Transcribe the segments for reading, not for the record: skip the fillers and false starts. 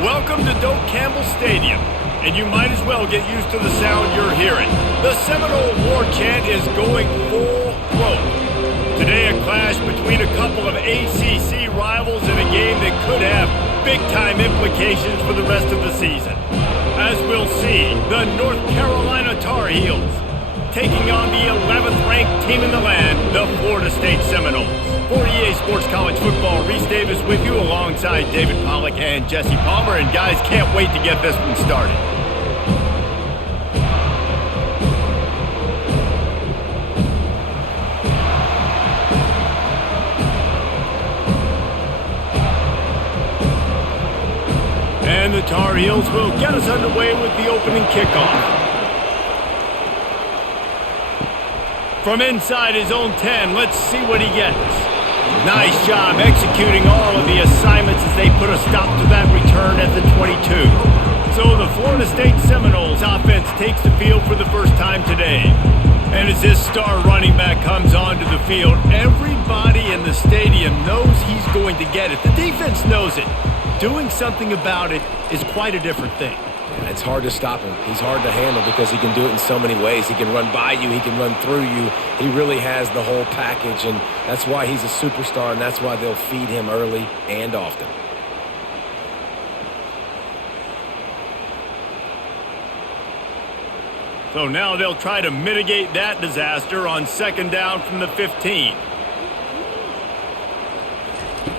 Welcome to Doak Campbell Stadium, and you might as well get used to the sound you're hearing. The Seminole war chant is going full throat. Today, a clash between a couple of ACC rivals in a game that could have big-time implications for the rest of the season. As we'll see, the North Carolina Tar Heels taking on the 11th-ranked team in the land, the Florida State Seminoles. For EA Sports College Football, Reese Davis with you alongside David Pollack and Jesse Palmer. And guys, can't wait to get this one started. And the Tar Heels will get us underway with the opening kickoff. From inside his own 10, let's see what he gets. Nice job executing all of the assignments as they put a stop to that return at the 22. So the Florida State Seminoles offense takes the field for the first time today. And as this star running back comes onto the field, everybody in the stadium knows he's going to get it. The defense knows it. Doing something about it is quite a different thing. It's hard to stop him. He's hard to handle because he can do it in so many ways. He can run by you. He can run through you. He really has the whole package, and that's why he's a superstar, and that's why they'll feed him early and often. So now they'll try to mitigate that disaster on second down from the 15.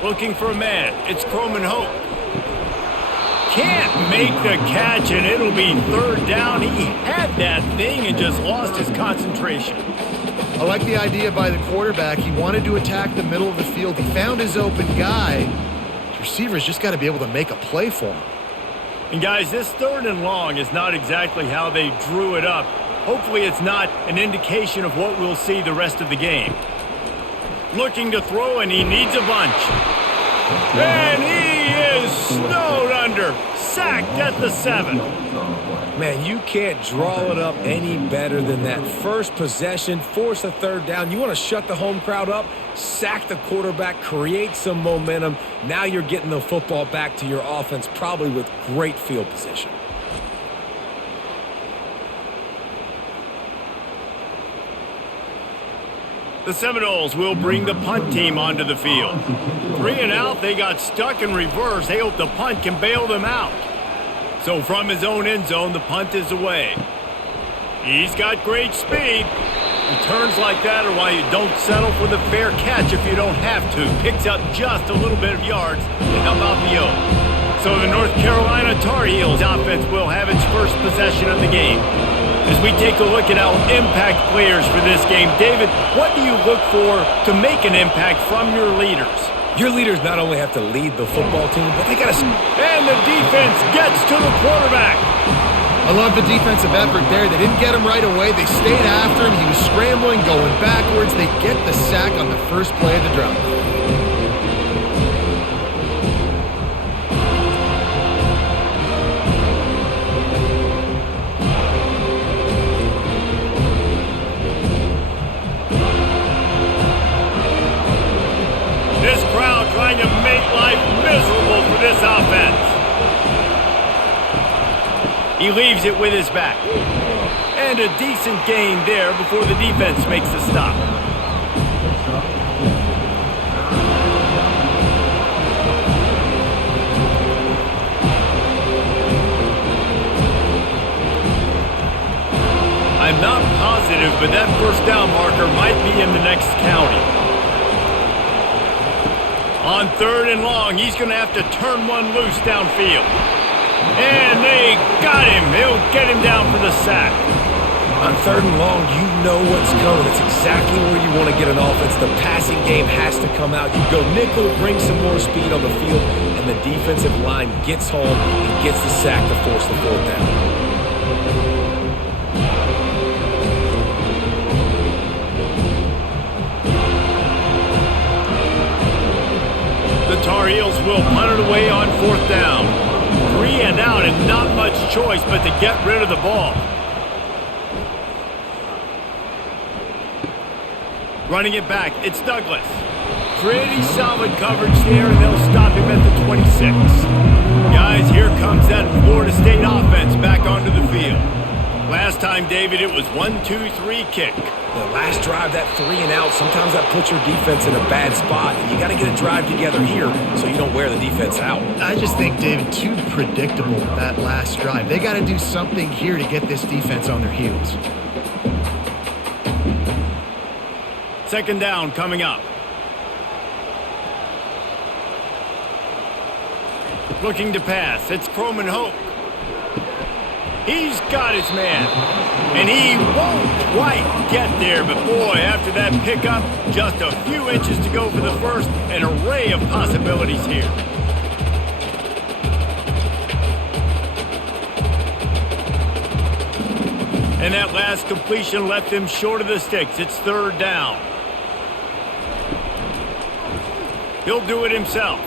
Looking for a man. It's Croman Hope. Can't make the catch, and it'll be third down. He had that thing and just lost his concentration. I like the idea by the quarterback. He wanted to attack the middle of the field. He found his open guy. The receiver's just got to be able to make a play for him. And guys, this third and long is not exactly how they drew it up. Hopefully it's not an indication of what we'll see the rest of the game. Looking to throw, and he needs a bunch. And he is snowed under. Sacked at the 7. Man, you can't draw it up any better than that. First possession, force a third down. You want to shut the home crowd up, sack the quarterback, create some momentum. Now you're getting the football back to your offense, probably with great field position. The Seminoles will bring the punt team onto the field. 3 and out, they got stuck in reverse. They hope the punt can bail them out. So from his own end zone, the punt is away. He's got great speed. Returns like that are why you don't settle for the fair catch if you don't have to. Picks up just a little bit of yards to help out the O. So the North Carolina Tar Heels offense will have its first possession of the game. As we take a look at our impact players for this game, David, what do you look for to make an impact from your leaders? Your leaders not only have to lead the football team, but they got to... And the defense gets to the quarterback. I love the defensive effort there. They didn't get him right away. They stayed after him. He was scrambling, going backwards. They get the sack on the first play of the drive. This crowd trying to make life miserable for this offense. He leaves it with his back. And a decent gain there before the defense makes the stop. I'm not positive, but that first down marker might be in the next county. On third and long, he's going to have to turn one loose downfield. And they got him. He'll get him down for the sack. On third and long, you know what's coming. It's exactly where you want to get an offense. The passing game has to come out. You go nickel, bring some more speed on the field, and the defensive line gets home and gets the sack to force the fourth down. The Tar Heels will punt it away on fourth down. 3 and out and not much choice but to get rid of the ball. Running it back, it's Douglas. Pretty solid coverage there, and they'll stop him at the 26. Guys, here comes that Florida State offense back onto the field. Last time, David, it was 1-2-3 kick. The last drive, that 3 and out, sometimes that puts your defense in a bad spot. And you got to get a drive together here so you don't wear the defense out. I just think, David, too predictable that last drive. They got to do something here to get this defense on their heels. Second down coming up. Looking to pass. It's Croman Hoke. He's got his man. And he won't quite get there. But, boy, after that pickup, just a few inches to go for the first. An array of possibilities here. And that last completion left him short of the sticks. It's third down. He'll do it himself.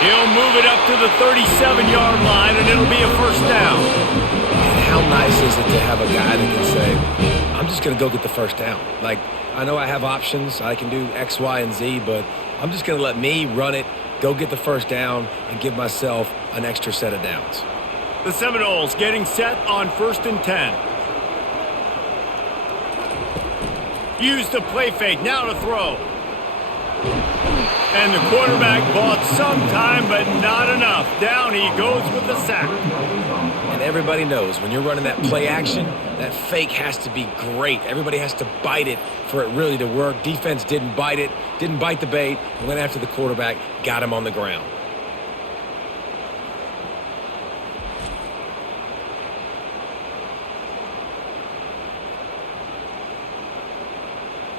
He'll move it up to the 37-yard line, and it'll be a first down. And how nice is it to have a guy that can say, I'm just going to go get the first down. Like, I know I have options. I can do X, Y, and Z, but I'm just going to let me run it, go get the first down, and give myself an extra set of downs. The Seminoles getting set on 1st and 10. Use the play fake, now to throw. And the quarterback bought some time, but not enough. Down he goes with the sack. And everybody knows when you're running that play action, that fake has to be great. Everybody has to bite it for it really to work. Defense didn't bite it, didn't bite the bait, went after the quarterback, got him on the ground.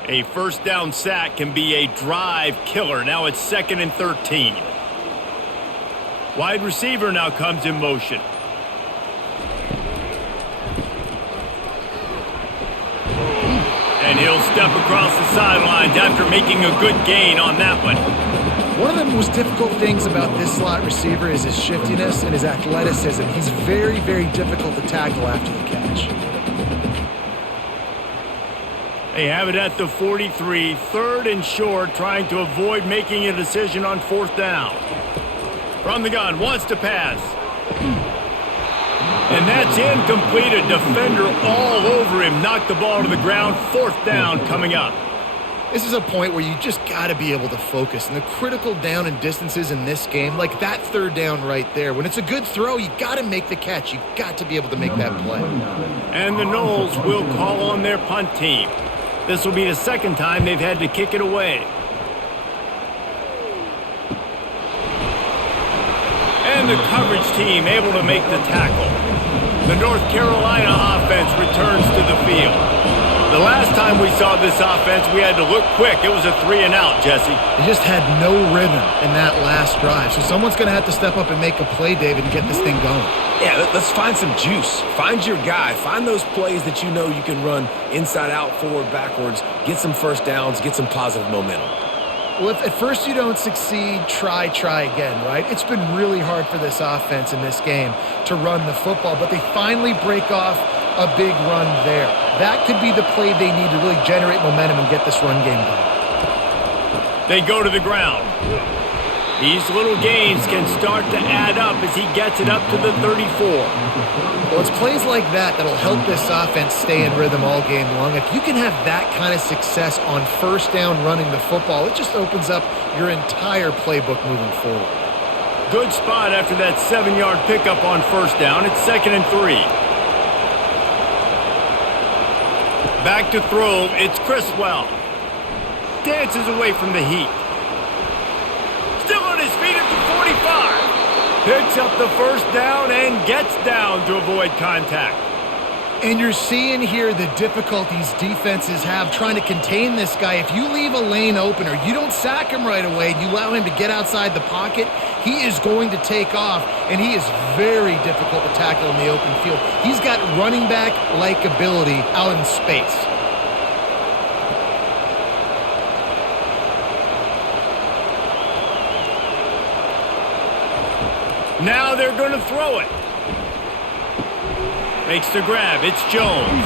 A first down sack can be a drive killer. Now it's 2nd and 13. Wide receiver now comes in motion. And he'll step across the sidelines after making a good gain on that one. One of the most difficult things about this slot receiver is his shiftiness and his athleticism. He's very, very difficult to tackle after the catch. They have it at the 43, 3rd and short, trying to avoid making a decision on 4th down. From the gun, wants to pass. And that's incomplete. A defender all over him. Knocked the ball to the ground. 4th down coming up. This is a point where you just got to be able to focus. And the critical down and distances in this game, like that 3rd down right there, when it's a good throw, you got to make the catch. You've got to be able to make that play. And the Noles will call on their punt team. This will be the 2nd time they've had to kick it away. And the coverage team able to make the tackle. The North Carolina offense returns to the field. The last time we saw this offense, we had to look quick. It was a 3 and out, Jesse. They just had no rhythm in that last drive. So someone's going to have to step up and make a play, David, and get this thing going. Yeah, let's find some juice. Find your guy. Find those plays that you know you can run inside out, forward, backwards. Get some first downs. Get some positive momentum. Well, if at first you don't succeed, try again, right? It's been really hard for this offense in this game to run the football, but they finally break off a big run there. That could be the play they need to really generate momentum and get this run game going. They go to the ground. These little gains can start to add up as he gets it up to the 34. Well, it's plays like that that'll help this offense stay in rhythm all game long. If you can have that kind of success on 1st down running the football, it just opens up your entire playbook moving forward. Good spot after that 7-yard pickup on 1st down. It's 2nd and 3. Back to throw, it's Criswell. Dances away from the heat. Still on his feet at the 45. Picks up the 1st down and gets down to avoid contact. And you're seeing here the difficulties defenses have trying to contain this guy. If you leave a lane open or you don't sack him right away and you allow him to get outside the pocket, he is going to take off, and he is very difficult to tackle in the open field. He's got running back-like ability out in space. Now they're going to throw it. Makes the grab. It's Jones.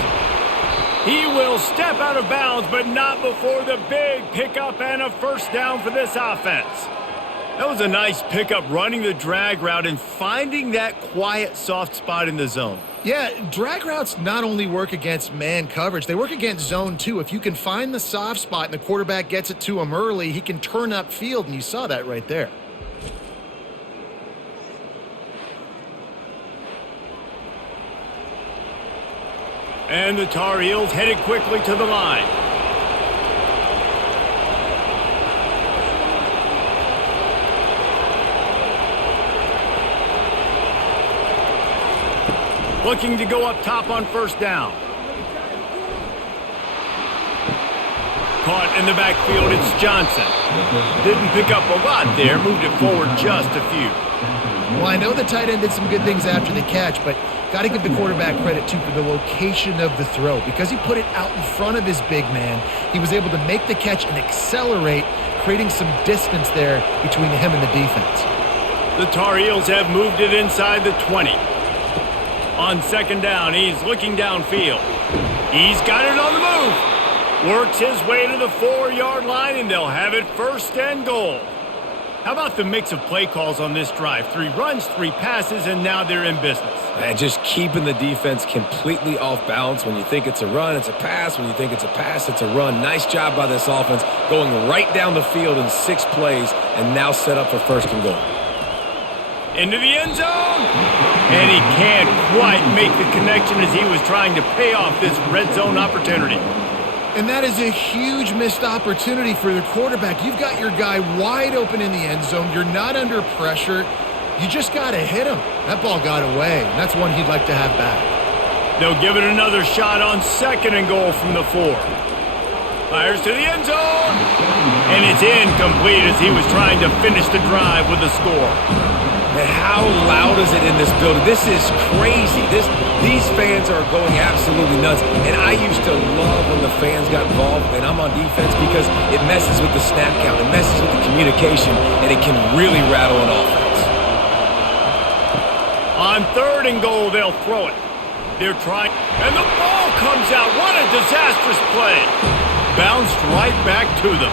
He will step out of bounds, but not before the big pickup and a 1st down for this offense. That was a nice pickup, running the drag route and finding that quiet, soft spot in the zone. Yeah, drag routes not only work against man coverage, they work against zone too. If you can find the soft spot and the quarterback gets it to him early, he can turn upfield, and you saw that right there. And the Tar Heels headed quickly to the line. Looking to go up top on first down. Caught in the backfield, it's Johnson. Didn't pick up a lot there, moved it forward just a few. Well, I know the tight end did some good things after the catch, but got to give the quarterback credit, too, for the location of the throw. Because he put it out in front of his big man, he was able to make the catch and accelerate, creating some distance there between him and the defense. The Tar Heels have moved it inside the 20. On second down, he's looking downfield. He's got it on the move. Works his way to the 4-yard line, and they'll have it first and goal. How about the mix of play calls on this drive? 3 runs, 3 passes, and now they're in business. And just keeping the defense completely off balance. When you think it's a run, it's a pass. When you think it's a pass, it's a run. Nice job by this offense, going right down the field in 6 plays, and now set up for first and goal. Into the end zone, and he can't quite make the connection as he was trying to pay off this red zone opportunity. And that is a huge missed opportunity for the quarterback. You've got your guy wide open in the end zone. You're not under pressure. You just got to hit him. That ball got away, and that's one he'd like to have back. They'll give it another shot on second and goal from the 4. Fires to the end zone, and it's incomplete as he was trying to finish the drive with a score. And how loud is it in this building? This is crazy. These fans are going absolutely nuts. And I used to love when the fans got involved and I'm on defense because it messes with the snap count. It messes with the communication, and it can really rattle an offense. On third and goal, they'll throw it. They're trying, and the ball comes out. What a disastrous play. Bounced right back to them.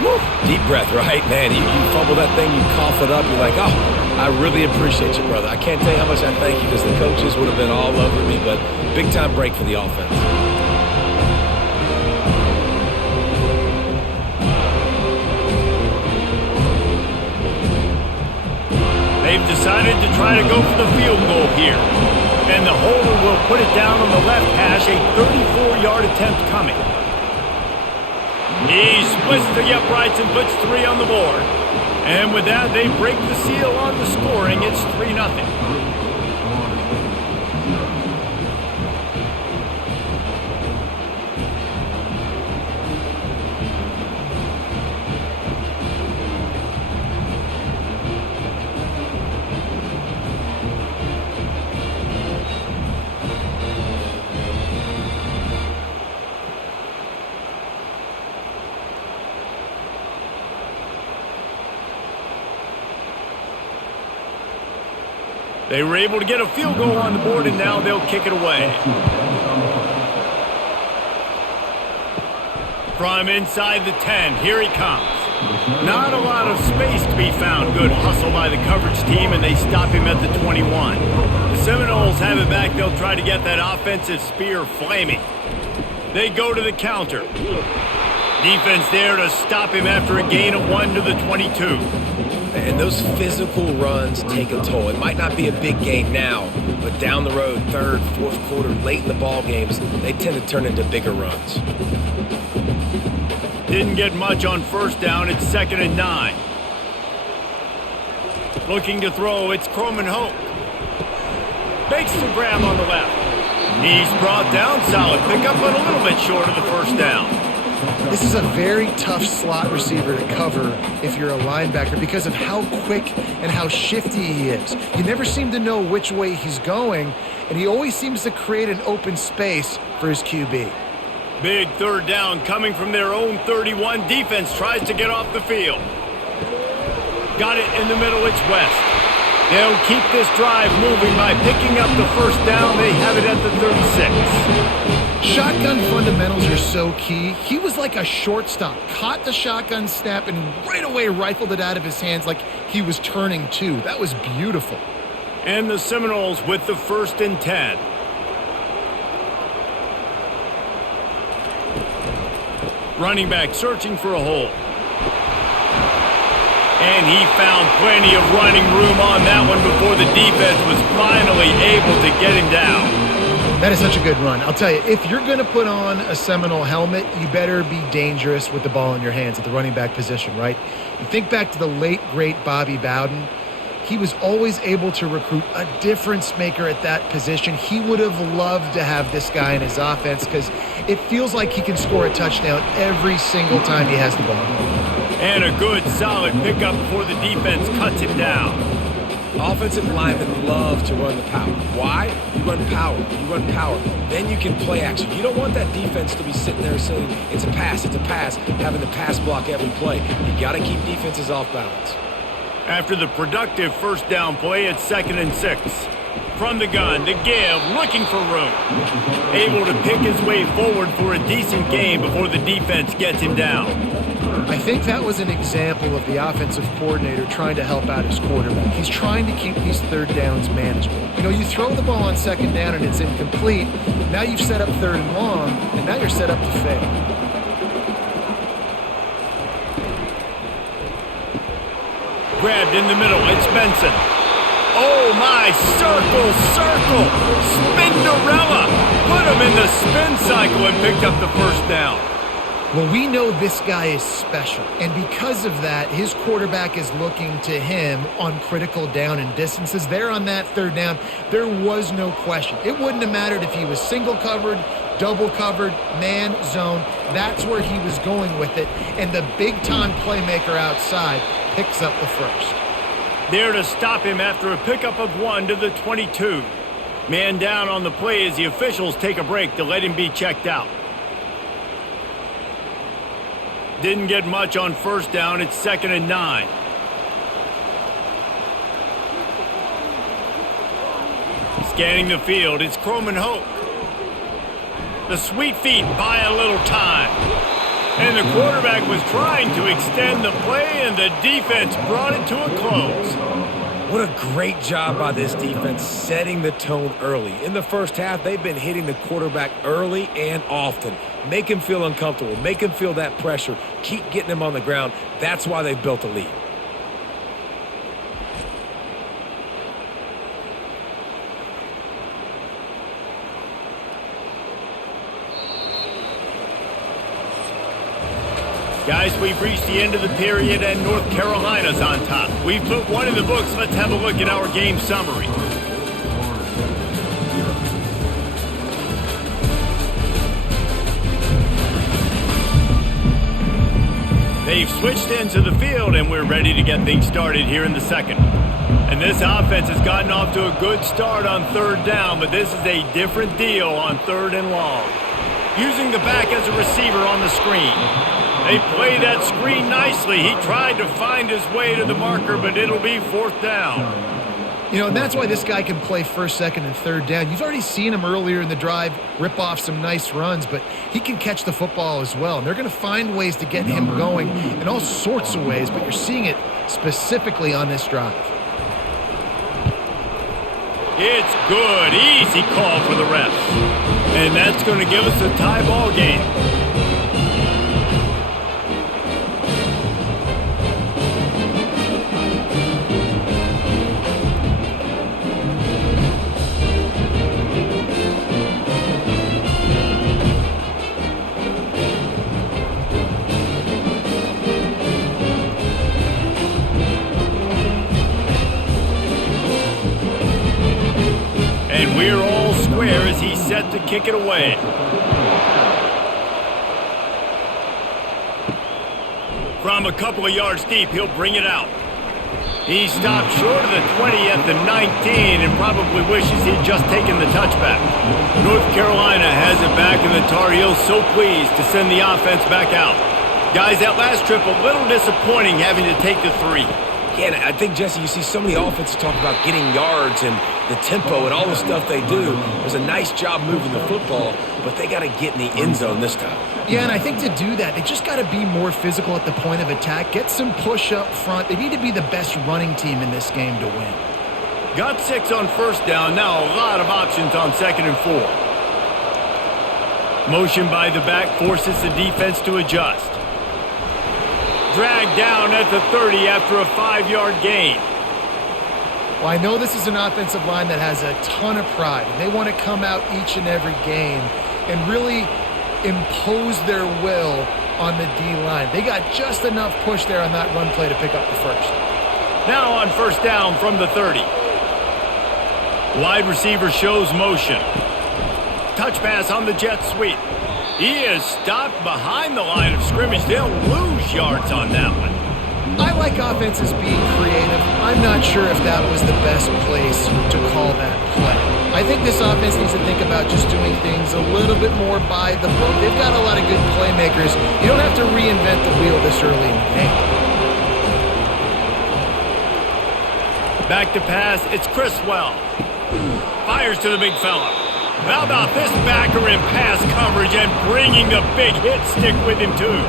Woo. Deep breath, right? Man, you fumble that thing, you cough it up, you're like, oh, I really appreciate you, brother. I can't tell you how much I thank you because the coaches would have been all over me, but big-time break for the offense. They've decided to try to go for the field goal here. And the holder will put it down on the left hash, a 34-yard attempt coming. He splits the uprights and puts 3 on the board. And with that, they break the seal on the scoring. It's 3-0. They were able to get a field goal on the board, and now they'll kick it away. From inside the 10, here he comes. Not a lot of space to be found. Good hustle by the coverage team, and they stop him at the 21. The Seminoles have it back. They'll try to get that offensive spear flaming. They go to the counter. Defense there to stop him after a gain of 1 to the 22. And those physical runs take a toll. It might not be a big gain now, but down the road, third, fourth quarter, late in the ball games, they tend to turn into bigger runs. Didn't get much on first down. It's 2nd and 9. Looking to throw, it's Croman Hope. Makes the grab on the left. He's brought down, solid pickup, but a little bit short of the first down. This is a very tough slot receiver to cover if you're a linebacker because of how quick and how shifty he is. You never seem to know which way he's going, and he always seems to create an open space for his QB. Big third down coming from their own 31. Defense tries to get off the field. Got it in the middle, it's West. They'll keep this drive moving by picking up the first down. They have it at the 36. Shotgun fundamentals are so key. He was like a shortstop, caught the shotgun snap and right away rifled it out of his hands like he was turning two. That was beautiful. And the Seminoles with the 1st and 10. Running back searching for a hole. And he found plenty of running room on that one before the defense was finally able to get him down. That is such a good run. I'll tell you, if you're going to put on a Seminole helmet, you better be dangerous with the ball in your hands at the running back position, right? You think back to the late, great Bobby Bowden. He was always able to recruit a difference maker at that position. He would have loved to have this guy in his offense because it feels like he can score a touchdown every single time he has the ball. And a good, solid pickup before the defense cuts him down. Offensive linemen love to run the power. Why? You run power. You run power. Then you can play action. You don't want that defense to be sitting there saying, it's a pass, having the pass block every play. You got to keep defenses off balance. After the productive 1st down play, it's 2nd and 6. From the gun, the give, looking for room. Able to pick his way forward for a decent gain before the defense gets him down. I think that was an example of the offensive coordinator trying to help out his quarterback. He's trying to keep these 3rd downs manageable. You know, you throw the ball on 2nd down and it's incomplete. Now you've set up 3rd and long, and now you're set up to fail. Grabbed in the middle, it's Benson. Oh my, circle, Spinderella. Put him in the spin cycle and picked up the 1st down. Well, we know this guy is special, and because of that, his quarterback is looking to him on critical down and distances. There on that 3rd down, there was no question. It wouldn't have mattered if he was single covered, double covered, man, zone. That's where he was going with it, and the big-time playmaker outside picks up the 1st. There to stop him after a pickup of 1 to the 22. Man down on the play as the officials take a break to let him be checked out. Didn't get much on 1st down. It's 2nd and 9. Scanning the field, it's Croman Hoke. The sweet feet buy a little time. And the quarterback was trying to extend the play, and the defense brought it to a close. What a great job by this defense setting the tone early. In the 1st half, they've been hitting the quarterback early and often. Make him feel uncomfortable. Make him feel that pressure. Keep getting him on the ground. That's why they've built a lead. Guys, we've reached the end of the period, and North Carolina's on top. We've put 1 in the books. Let's have a look at our game summary. They've switched into the field, and we're ready to get things started here in the 2nd. And this offense has gotten off to a good start on 3rd down, but this is a different deal on 3rd and long. Using the back as a receiver on the screen. They play that screen nicely. He tried to find his way to the marker, but it'll be 4th down. You know, and that's why this guy can play 1st, 2nd, and 3rd down. You've already seen him earlier in the drive rip off some nice runs, but he can catch the football as well. And they're going to find ways to get him going in all sorts of ways, but you're seeing it specifically on this drive. It's good. Easy call for the ref. And that's going to give us a tie ball game. And we're all square as he's set to kick it away. From a couple of yards deep, he'll bring it out. He stopped short of the 20 at the 19 and probably wishes he'd just taken the touchback. North Carolina has it back, and the Tar Heels so pleased to send the offense back out. Guys, that last trip a little disappointing having to take the 3. Yeah, and I think, Jesse, you see so many offenses talk about getting yards and the tempo and all the stuff they do. There's a nice job moving the football, but they got to get in the end zone this time. Yeah, and I think to do that, they just got to be more physical at the point of attack, get some push up front. They need to be the best running team in this game to win. Got 6 on first down. Now a lot of options on 2nd and 4. Motion by the back forces the defense to adjust. Dragged down at the 30 after a 5-yard gain. Well, I know this is an offensive line that has a ton of pride. They want to come out each and every game and really impose their will on the D-line. They got just enough push there on that run play to pick up the first. Now on first down from the 30. Wide receiver shows motion. Touch pass on the jet sweep. He is stopped behind the line of scrimmage. They'll lose yards on that one. I like offenses being creative. I'm not sure if that was the best place to call that play. I think this offense needs to think about just doing things a little bit more by the book. They've got a lot of good playmakers. You don't have to reinvent the wheel this early in the game. Back to pass. It's Criswell. Fires to the big fella. How about this backer in pass coverage and bringing the big hit stick with him too?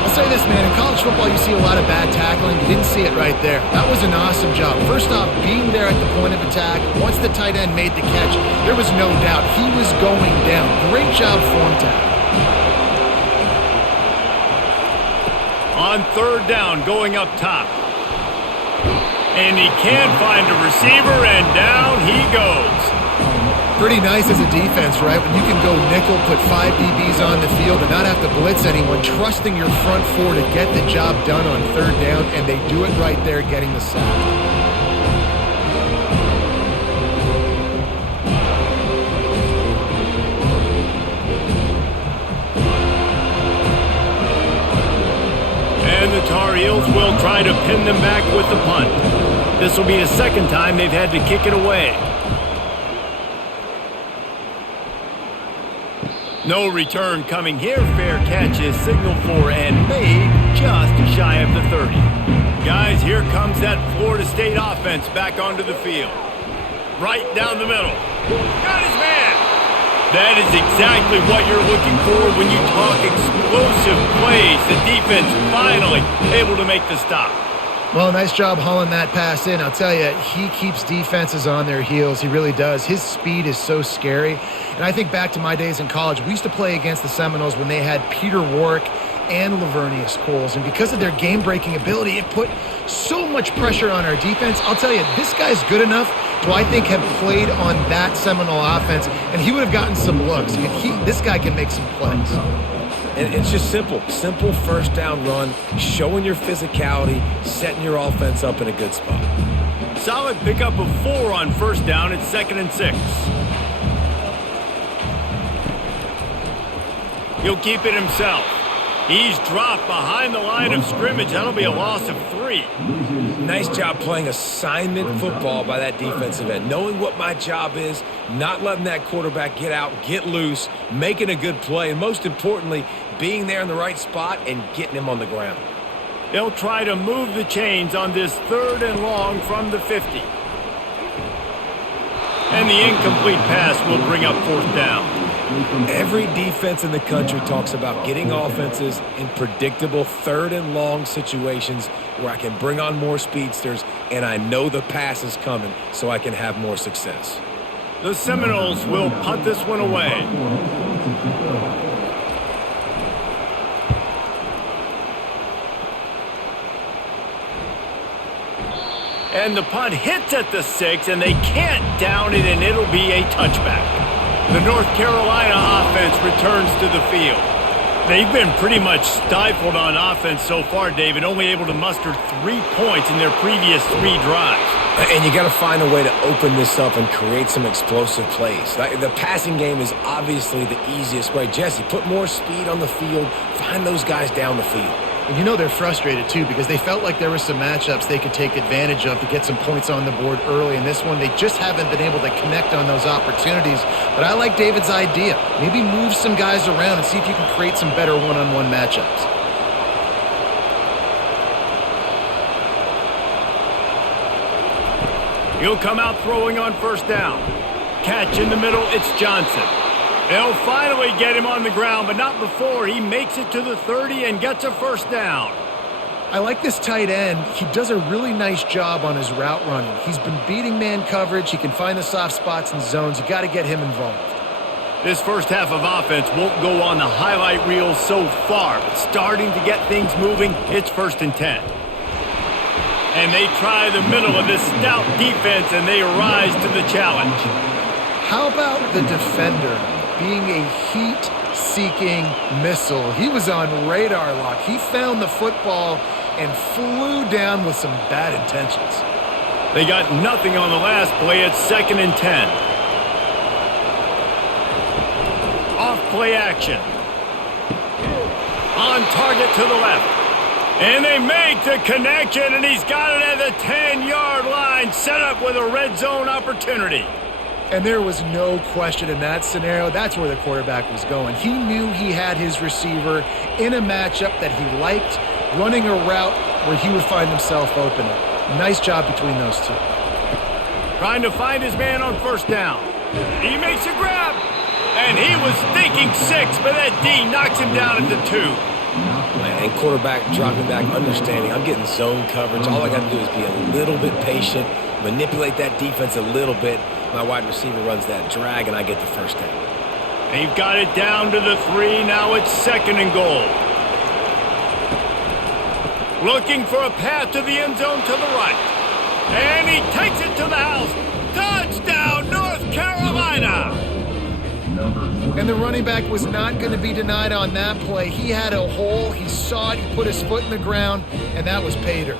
I'll say this, man. In college football, you see a lot of bad tackling. You didn't see it right there. That was an awesome job. First off, being there at the point of attack. Once the tight end made the catch, there was no doubt he was going down. Great job form tackle. On third down, going up top. And he can't find a receiver, and down he goes. Pretty nice as a defense, right? When you can go nickel, put 5 DBs on the field and not have to blitz anyone, trusting your front four to get the job done on third down, and they do it right there, getting the sack. And the Tar Heels will try to pin them back with the punt. This will be the second time they've had to kick it away. No return coming here. Fair catch is signaled for and made just shy of the 30. Guys, here comes that Florida State offense back onto the field. Right down the middle. Got his man. That is exactly what you're looking for when you talk explosive plays. The defense finally able to make the stop. Well, nice job hauling that pass in. I'll tell you, he keeps defenses on their heels. He really does. His speed is so scary. And I think back to my days in college, we used to play against the Seminoles when they had Peter Warrick and Lavernius Coles. And because of their game-breaking ability, it put so much pressure on our defense. I'll tell you, this guy's good enough to, I think, have played on that Seminole offense, and he would have gotten some looks. This guy can make some plays. And it's just simple first down run, showing your physicality, setting your offense up in a good spot. Solid pickup of 4 on first down. It's 2nd and 6. He'll keep it himself. He's dropped behind the line of scrimmage. That'll be a loss of 3. Nice job playing assignment football by that defensive end. Knowing what my job is, not letting that quarterback get out, get loose, making a good play, and most importantly, being there in the right spot and getting him on the ground. They'll try to move the chains on this 3rd and long from the 50. And the incomplete pass will bring up 4th down. Every defense in the country talks about getting offenses in predictable 3rd and long situations where I can bring on more speedsters and I know the pass is coming so I can have more success. The Seminoles will punt this one away. And the punt hits at the 6, and they can't down it, and it'll be a touchback. The North Carolina offense returns to the field. They've been pretty much stifled on offense so far, David, only able to muster 3 points in their previous 3 drives. And you got to find a way to open this up and create some explosive plays. The passing game is obviously the easiest way. Jesse, put more speed on the field, find those guys down the field. And you know they're frustrated, too, because they felt like there were some matchups they could take advantage of to get some points on the board early. In this one, they just haven't been able to connect on those opportunities. But I like David's idea. Maybe move some guys around and see if you can create some better one-on-one matchups. He'll come out throwing on first down. Catch in the middle, it's Johnson. They'll finally get him on the ground, but not before he makes it to the 30 and gets a first down. I like this tight end. He does a really nice job on his route running. He's been beating man coverage. He can find the soft spots and zones. You got to get him involved. This first half of offense won't go on the highlight reel so far, but starting to get things moving, it's 1st and 10. And they try the middle of this stout defense, and they rise to the challenge. How about the defender being a heat-seeking missile? He was on radar lock. He found the football and flew down with some bad intentions. They got nothing on the last play. It's 2nd and 10. Off-play action. On target to the left. And they make the connection, and he's got it at the 10-yard line, set up with a red zone opportunity. And there was no question in that scenario. That's where the quarterback was going. He knew he had his receiver in a matchup that he liked, running a route where he would find himself open. Nice job between those two. Trying to find his man on first down. He makes a grab, and he was thinking 6, but that D knocks him down at the 2. And quarterback dropping back, understanding I'm getting zone coverage. All I got to do is be a little bit patient, manipulate that defense a little bit. My wide receiver runs that drag, and I get the first down. They've got it down to the 3. Now it's 2nd and goal. Looking for a path to the end zone to the right. And he takes it to the house. Touchdown, North Carolina! And the running back was not going to be denied on that play. He had a hole. He saw it. He put his foot in the ground, and that was pay dirt.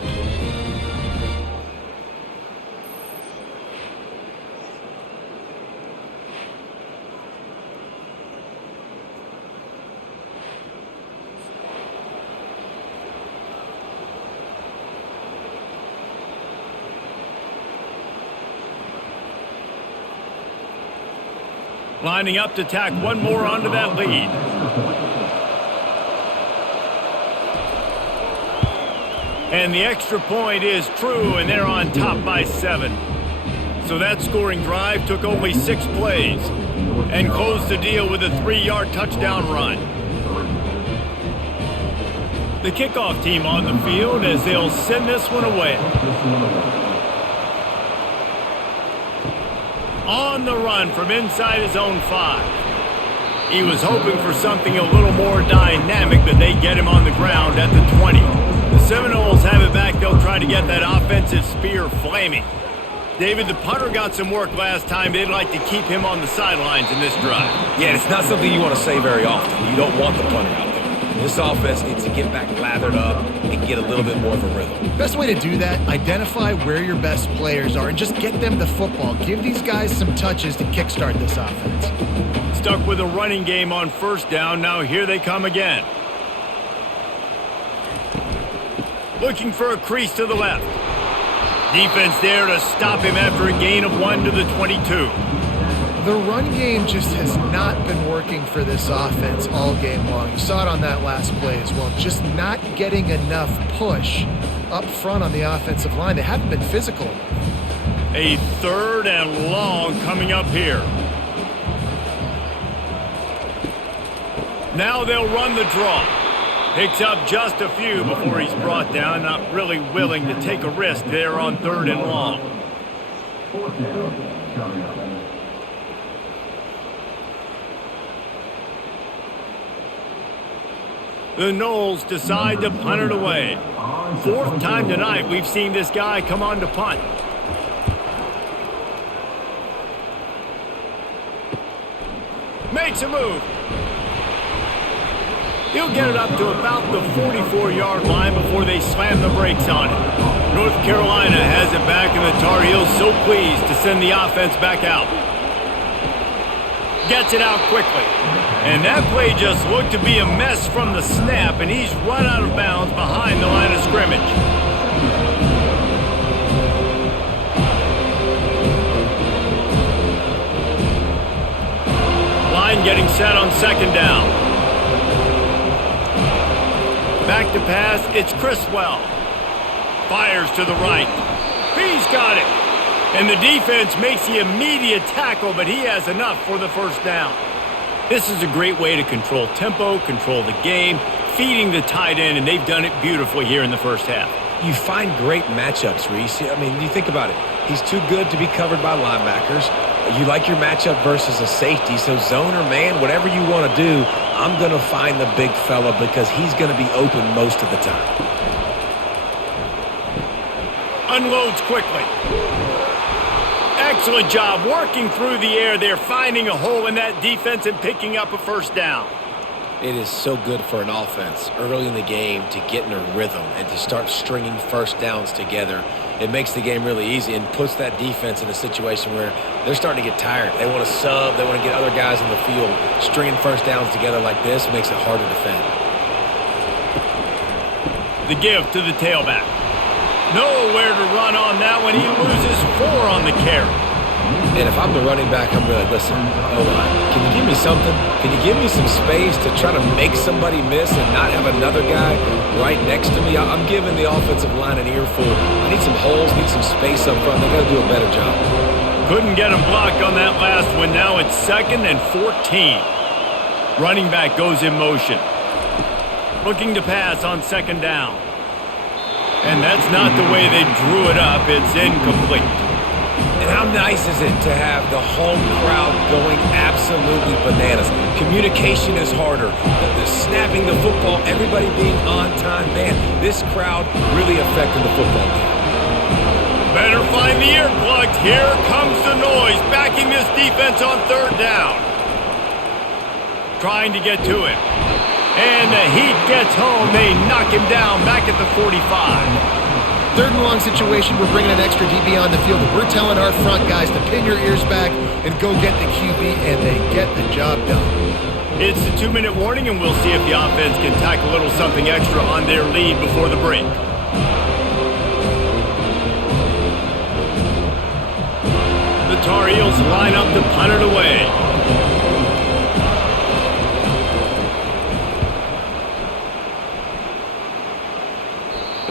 Lining up to tack one more onto that lead. And the extra point is true, and they're on top by 7. So that scoring drive took only 6 plays and closed the deal with a 3-yard touchdown run. The kickoff team on the field as they'll send this one away. On the run from inside his own 5. He was hoping for something a little more dynamic, but they get him on the ground at the 20. The Seminoles have it back. They'll try to get that offensive spear flaming. David, the punter got some work last time. They'd like to keep him on the sidelines in this drive. Yeah, it's not something you want to say very often. You don't want the punter out there. This offense needs to get back lathered up and get a little bit more of a rhythm. Best way to do that, identify where your best players are and just get them the football. Give these guys some touches to kickstart this offense. Stuck with a running game on first down. Now here they come again. Looking for a crease to the left. Defense there to stop him after a gain of 1 to the 22. The run game just has not been working for this offense all game long. You saw it on that last play as well. Just not getting enough push up front on the offensive line. They haven't been physical enough. A 3rd and long coming up here. Now they'll run the draw. Picks up just a few before he's brought down. Not really willing to take a risk there on 3rd and long. 4th down coming up. The Noles decide to punt it away. 4th time tonight we've seen this guy come on to punt. Makes a move. He'll get it up to about the 44-yard line before they slam the brakes on it. North Carolina has it back, and the Tar Heels so pleased to send the offense back out. Gets it out quickly. And that play just looked to be a mess from the snap, and he's run out of bounds behind the line of scrimmage. Line getting set on 2nd down. Back to pass, it's Criswell. Fires to the right. He's got it. And the defense makes the immediate tackle, but he has enough for the first down. This is a great way to control tempo, control the game, feeding the tight end, and they've done it beautifully here in the first half. You find great matchups, Reese. I mean, you think about it. He's too good to be covered by linebackers. You like your matchup versus a safety, so zone or man, whatever you want to do, I'm going to find the big fella because he's going to be open most of the time. Unloads quickly. Excellent job working through the air there, finding a hole in that defense and picking up a first down. It is so good for an offense early in the game to get in a rhythm and to start stringing first downs together. It makes the game really easy and puts that defense in a situation where they're starting to get tired. They want to sub. They want to get other guys on the field. Stringing first downs together like this makes it hard to defend. The give to the tailback. Nowhere to run on that one. He loses 4 on the carry. And if I'm the running back, I'm really, listen, can you give me something? Can you give me some space to try to make somebody miss and not have another guy right next to me? I'm giving the offensive line an earful. I need some holes, need some space up front. They got to do a better job. Couldn't get him blocked on that last one. Now it's 2nd and 14. Running back goes in motion. Looking to pass on 2nd down. And that's not the way they drew it up. It's incomplete. And how nice is it to have the home crowd going absolutely bananas? Communication is harder. The snapping the football, everybody being on time. Man, this crowd really affected the football game. Better find the earplugs. Here comes the noise, backing this defense on 3rd down. Trying to get to him. And the heat gets home. They knock him down back at the 45. 3rd and long situation, we're bringing an extra DB on the field. We're telling our front guys to pin your ears back and go get the QB, and they get the job done. It's the 2-minute warning, and we'll see if the offense can tack a little something extra on their lead before the break. The Tar Heels line up to punt it away.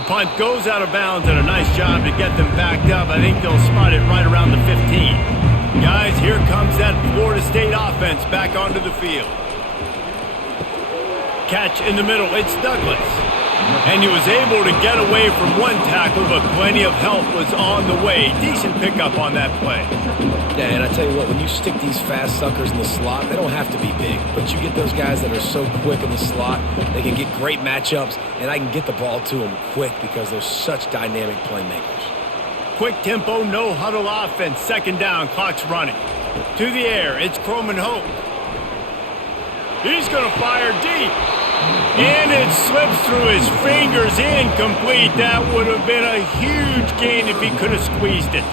Punt goes out of bounds, and a nice job to get them backed up. I think they'll spot it right around the 15. Guys, here comes that Florida State offense back onto the field. Catch in the middle, it's Douglas. And he was able to get away from one tackle, but plenty of help was on the way. Decent pickup on that play. Yeah, and I tell you what, when you stick these fast suckers in the slot, they don't have to be big. But you get those guys that are so quick in the slot, they can get great matchups, and I can get the ball to them quick because they're such dynamic playmakers. Quick tempo, no huddle offense. 2nd down, clock's running. To the air, it's Croman Hope. He's going to fire deep. And it slips through his fingers, incomplete. That would have been a huge gain if he could have squeezed it.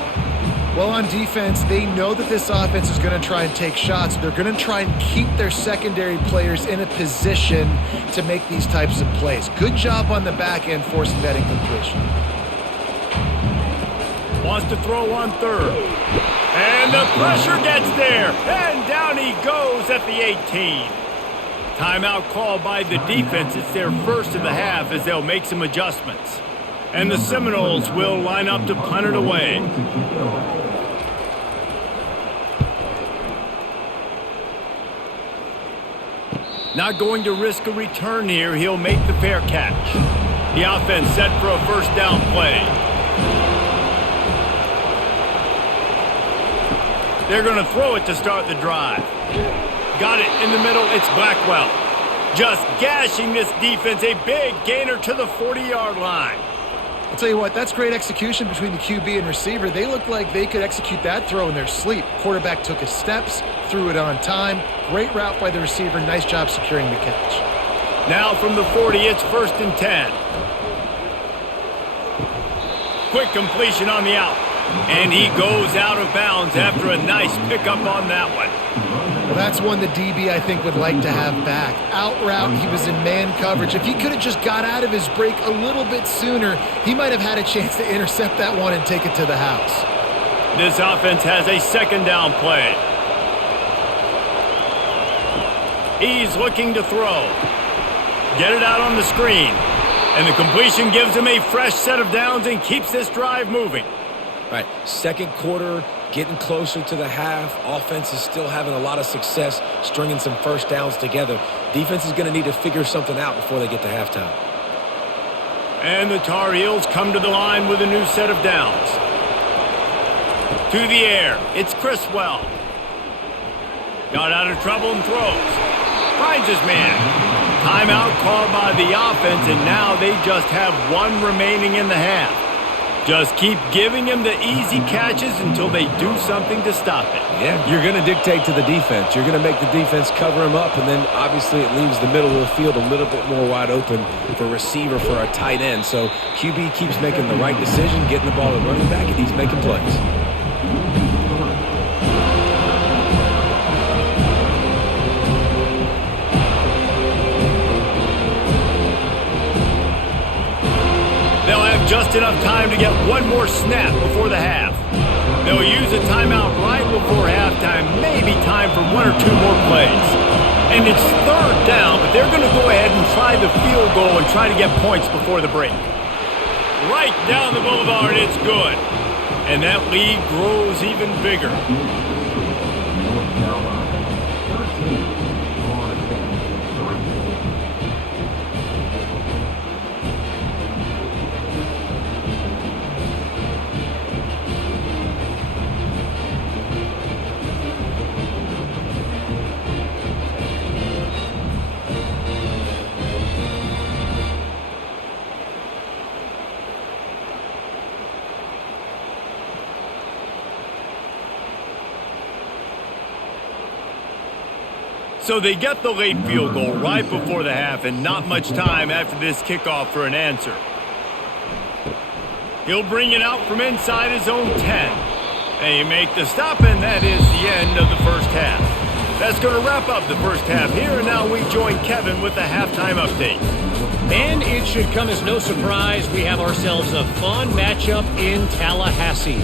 Well, on defense, they know that this offense is going to try and take shots. They're going to try and keep their secondary players in a position to make these types of plays. Good job on the back end forcing that incompletion. Wants to throw on 3rd. And the pressure gets there. And down he goes at the 18. Timeout called by the defense. It's their first of the half as they'll make some adjustments. And the Seminoles will line up to punt it away. Not going to risk a return here. He'll make the fair catch. The offense set for a 1st down play. They're going to throw it to start the drive. Got it in the middle. It's Blackwell. Just gashing this defense. A big gainer to the 40-yard line. I'll tell you what, that's great execution between the QB and receiver. They look like they could execute that throw in their sleep. Quarterback took his steps, threw it on time. Great route by the receiver. Nice job securing the catch. Now from the 40, it's 1st and 10. Quick completion on the out. And he goes out of bounds after a nice pickup on that one. Well, that's one the DB, I think, would like to have back. Out route, he was in man coverage. If he could have just got out of his break a little bit sooner, he might have had a chance to intercept that one and take it to the house. This offense has a 2nd down play. He's looking to throw. Get it out on the screen. And the completion gives him a fresh set of downs and keeps this drive moving. Right, second quarter, getting closer to the half. Offense is still having a lot of success stringing some first downs together. Defense is going to need to figure something out before they get to halftime. And the Tar Heels come to the line with a new set of downs. To the air, it's Criswell. Got out of trouble and throws. Finds his man. Timeout called by the offense, and now they just have one remaining in the half. Just keep giving them the easy catches until they do something to stop it. Yeah, you're going to dictate to the defense. You're going to make the defense cover him up, and then obviously it leaves the middle of the field a little bit more wide open for receiver, for a tight end. So QB keeps making the right decision, getting the ball to running back, and he's making plays. Just enough time to get one more snap before the half. They'll use a timeout right before halftime, maybe time for one or two more plays. And it's third down, but they're going to go ahead and try the field goal and try to get points before the break. Right down the boulevard, it's good. And that lead grows even bigger. So they get the late field goal right before the half and not much time after this kickoff for an answer. He'll bring it out from inside his own 10. They make the stop, and that is the end of the first half. That's going to wrap up the first half here, and now we join Kevin with the halftime update. And it should come as no surprise, we have ourselves a fun matchup in Tallahassee.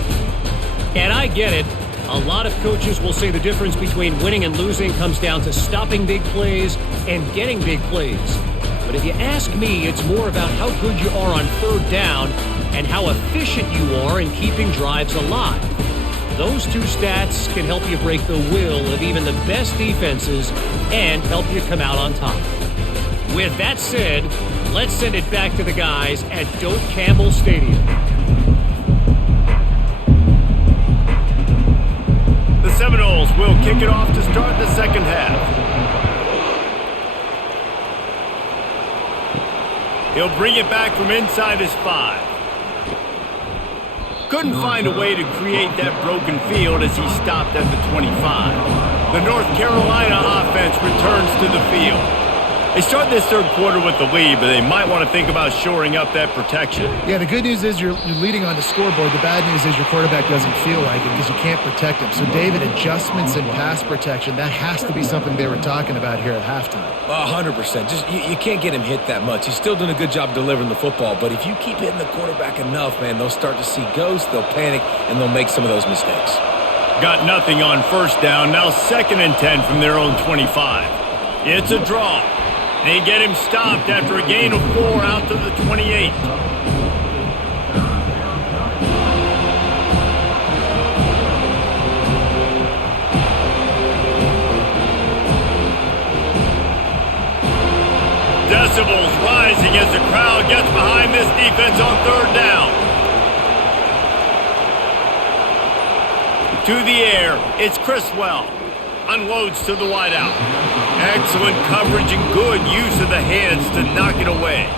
And I get it. A lot of coaches will say the difference between winning and losing comes down to stopping big plays and getting big plays. But if you ask me, it's more about how good you are on third down and how efficient you are in keeping drives alive. Those two stats can help you break the will of even the best defenses and help you come out on top. With that said, let's send it back to the guys at Doak Campbell Stadium. The Seminoles will kick it off to start the second half. He'll bring it back from inside his 5. Couldn't find a way to create that broken field as he stopped at the 25. The North Carolina offense returns to the field. They start this third quarter with the lead, but they might want to think about shoring up that protection. Yeah, the good news is you're leading on the scoreboard. The bad news is your quarterback doesn't feel like it because you can't protect him. So, David, adjustments in pass protection, that has to be something they were talking about here at halftime. 100%. Just you can't get him hit that much. He's still doing a good job delivering the football, but if you keep hitting the quarterback enough, man, they'll start to see ghosts, they'll panic, and they'll make some of those mistakes. Got nothing on first down. Now 2nd and 10 from their own 25. It's a draw. They get him stopped after a gain of 4 out to the 28. Decibels rising as the crowd gets behind this defense on third down. To the air, it's Criswell. Unloads to the wideout. Excellent coverage and good use of the hands to knock it away.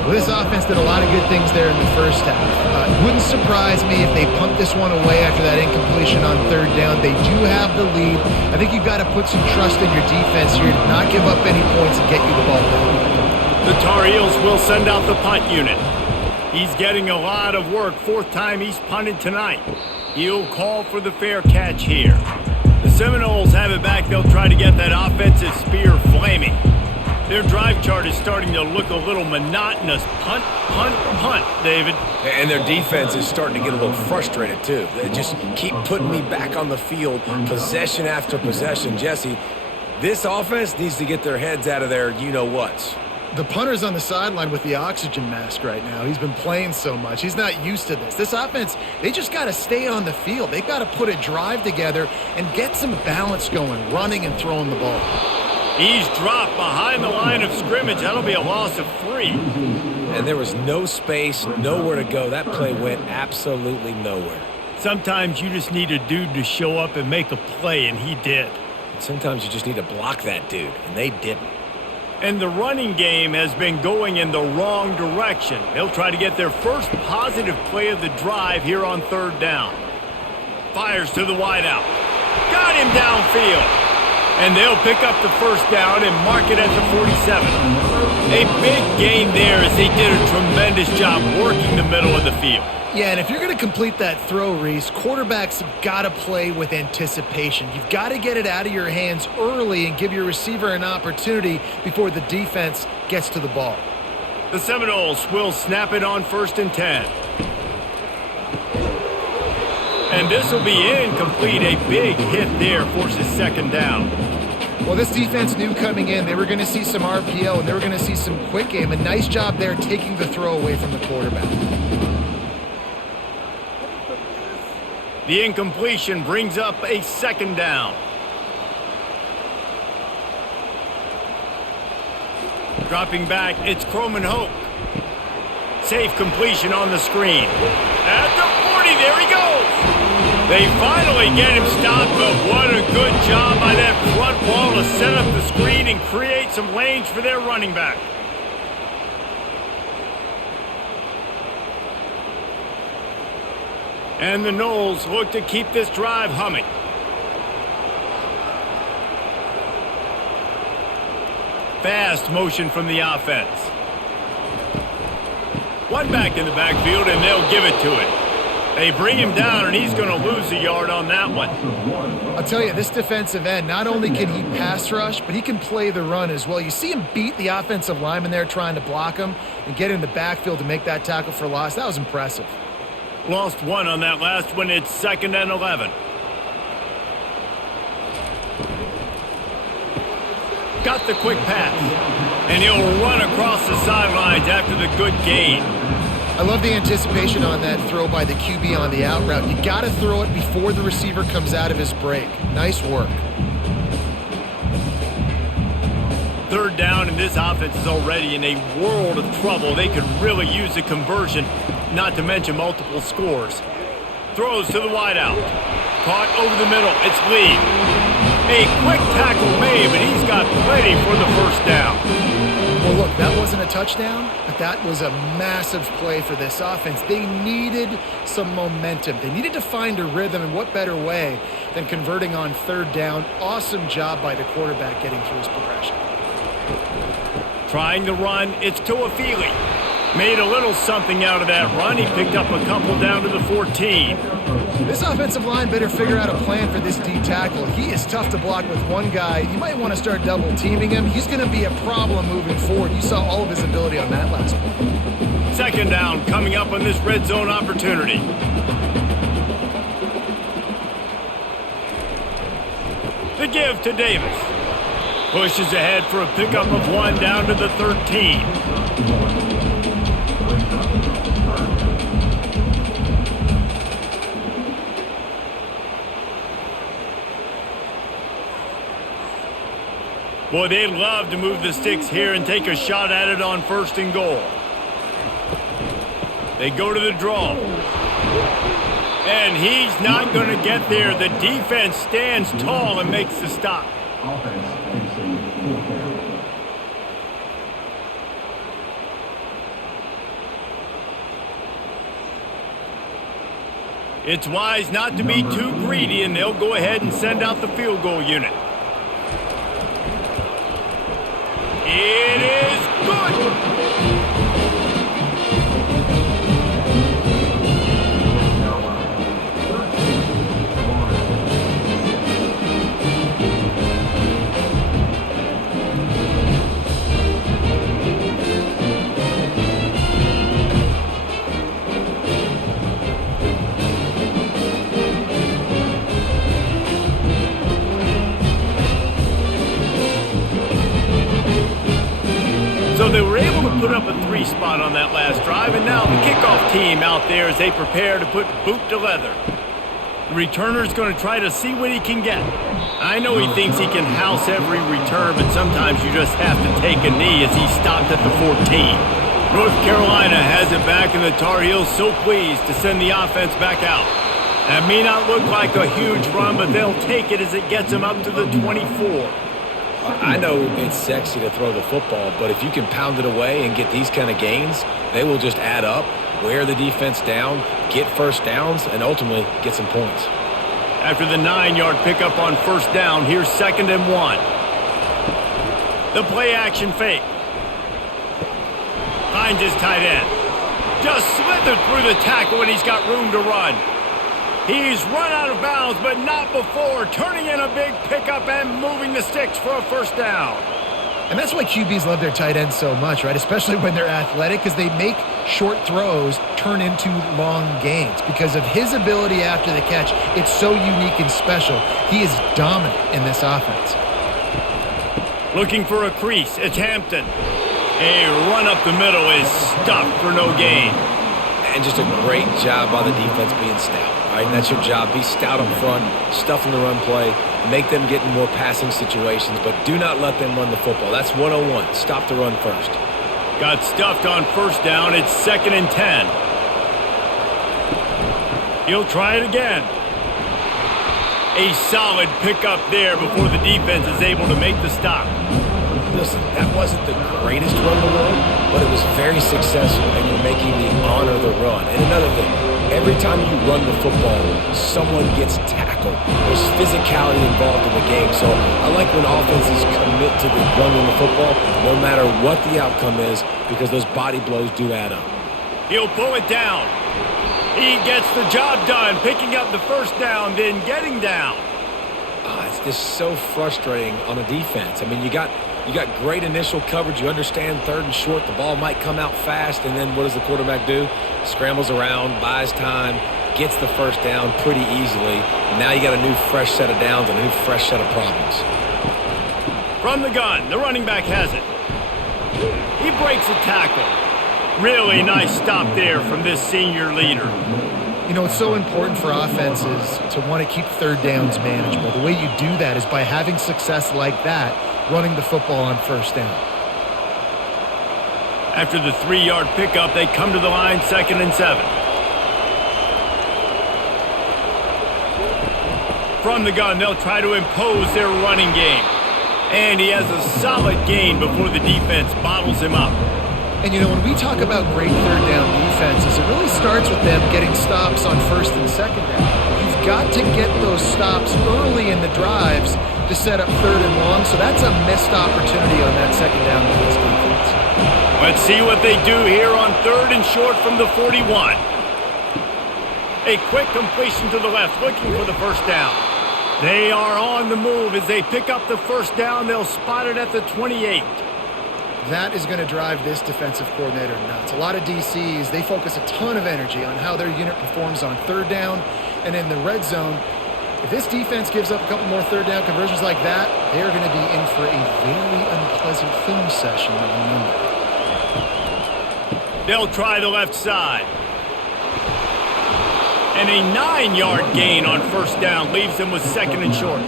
Well, this offense did a lot of good things there in the first half. It wouldn't surprise me if they punt this one away after that incompletion on third down. They do have the lead. I think you've got to put some trust in your defense here to not give up any points and get you the ball back. The Tar Heels will send out the punt unit. He's getting a lot of work. 4th time he's punted tonight. He'll call for the fair catch here. The Seminoles have it back. They'll try to get that offensive spear flaming. Their drive chart is starting to look a little monotonous. Punt, punt, punt, David. And their defense is starting to get a little frustrated, too. They just keep putting me back on the field, possession after possession. Jesse, this offense needs to get their heads out of their you-know-whats. The punter's on the sideline with the oxygen mask right now. He's been playing so much. He's not used to this. This offense, they just got to stay on the field. They've got to put a drive together and get some balance going, running and throwing the ball. He's dropped behind the line of scrimmage. That'll be a loss of 3. And there was no space, nowhere to go. That play went absolutely nowhere. Sometimes you just need a dude to show up and make a play, and he did. Sometimes you just need to block that dude, and they didn't. And the running game has been going in the wrong direction. They'll try to get their first positive play of the drive here on 3rd down. Fires to the wideout. Got him downfield. And they'll pick up the 1st down and mark it at the 47. A big gain there as they did a tremendous job working the middle of the field. Yeah, and if you're going to complete that throw, Reese, quarterbacks have got to play with anticipation. You've got to get it out of your hands early and give your receiver an opportunity before the defense gets to the ball. The Seminoles will snap it on 1st and 10. And this will be incomplete. A big hit there forces 2nd down. Well, this defense knew coming in they were going to see some RPO and they were going to see some quick game. A nice job there taking the throw away from the quarterback. The incompletion brings up a 2nd down. Dropping back, it's Croman Hoke. Safe completion on the screen. At the 40, there he goes. They finally get him stopped, but what a good job by that front wall to set up the screen and create some lanes for their running back. And the Noles look to keep this drive humming. Fast motion from the offense. One back in the backfield, and they'll give it to him. They bring him down, and he's going to lose a yard on that one. I'll tell you, this defensive end, not only can he pass rush, but he can play the run as well. You see him beat the offensive lineman there trying to block him and get in the backfield to make that tackle for loss. That was impressive. Lost 1 on that last one. It's 2nd and 11. Got the quick pass. And he'll run across the sidelines after the good gain. I love the anticipation on that throw by the QB on the out route. You got to throw it before the receiver comes out of his break. Nice work. 3rd down, and this offense is already in a world of trouble. They could really use a conversion, not to mention multiple scores. Throws to the wideout. Caught over the middle. It's Lee. A quick tackle made, but he's got plenty for the 1st down. Well, look, that wasn't a touchdown, but that was a massive play for this offense. They needed some momentum. They needed to find a rhythm, and what better way than converting on 3rd down. Awesome job by the quarterback getting through his progression. Trying to run, it's Tuafili. Made a little something out of that run. He picked up a couple down to the 14. This offensive line better figure out a plan for this D tackle. He is tough to block with one guy. You might want to start double teaming him. He's going to be a problem moving forward. You saw all of his ability on that last play. 2nd down coming up on this red zone opportunity. The give to Davis. Pushes ahead for a pickup of 1 down to the 13. Boy, they'd love to move the sticks here and take a shot at it on 1st and goal. They go to the draw. And he's not going to get there. The defense stands tall and makes the stop. Offense facing 4th down. It's wise not to be too greedy, and they'll go ahead and send out the field goal unit. It is good. So they up a 3 spot on that last drive, and now the kickoff team out there as they prepare to put boot to leather. The returner's going to try to see what he can get. I know he thinks he can house every return, but sometimes you just have to take a knee as he stopped at the 14. North Carolina has it back, and the Tar Heels so pleased to send the offense back out. That may not look like a huge run, but they'll take it as it gets them up to the 24. I know it's sexy to throw the football, but if you can pound it away and get these kind of gains, they will just add up, wear the defense down, get first downs, and ultimately get some points. After the 9-yard pickup on first down, here's 2nd and 1. The play action fake. Finds his tight end. Just slithered through the tackle, and he's got room to run. He's run out of bounds, but not before turning in a big pickup and moving the sticks for a first down. And that's why QBs love their tight ends so much, right? Especially when they're athletic, because they make short throws turn into long gains. Because of his ability after the catch, it's so unique and special. He is dominant in this offense. Looking for a crease, it's Hampton. A run up the middle is stuffed for no gain. And just a great job by the defense being stout. Right? And that's your job. Be stout up front, stuff in the run play, make them get in more passing situations, but do not let them run the football. That's 101. Stop the run first. Got stuffed on first down. It's 2nd and 10. He'll try it again. A solid pickup there before the defense is able to make the stop. Listen, that wasn't the greatest run in the world, but it was very successful, and you're making the honor the run. And another thing, every time you run the football, someone gets tackled. There's physicality involved in the game. So I like when offenses commit to the running the football, no matter what the outcome is, because those body blows do add up. He'll pull it down. He gets the job done, picking up the first down, then getting down. It's just so frustrating on a defense. I mean, you got great initial coverage. You understand 3rd and short, the ball might come out fast, and then what does the quarterback do? Scrambles around, buys time, gets the first down pretty easily. Now you got a new fresh set of downs and a new fresh set of problems. From the gun, the running back has it. He breaks a tackle. Really nice stop there from this senior leader. You know, it's so important for offenses to want to keep 3rd downs manageable. The way you do that is by having success like that, running the football on first down. After the 3-yard pickup, they come to the line, 2nd and 7. From the gun, they'll try to impose their running game. And he has a solid gain before the defense bottles him up. And, you know, when we talk about great 3rd down defenses, it really starts with them getting stops on 1st and 2nd down. You've got to get those stops early in the drives to set up 3rd and long, so that's a missed opportunity on that 2nd down for this defense. Let's see what they do here on 3rd and short from the 41. A quick completion to the left, looking for the first down. They are on the move as they pick up the first down. They'll spot it at the 28. That is going to drive this defensive coordinator nuts. A lot of DCs, they focus a ton of energy on how their unit performs on 3rd down and in the red zone. If this defense gives up a couple more 3rd down conversions like that, they are going to be in for a very unpleasant film session on Monday. They'll try the left side. And a 9-yard gain on first down leaves them with 2nd and short.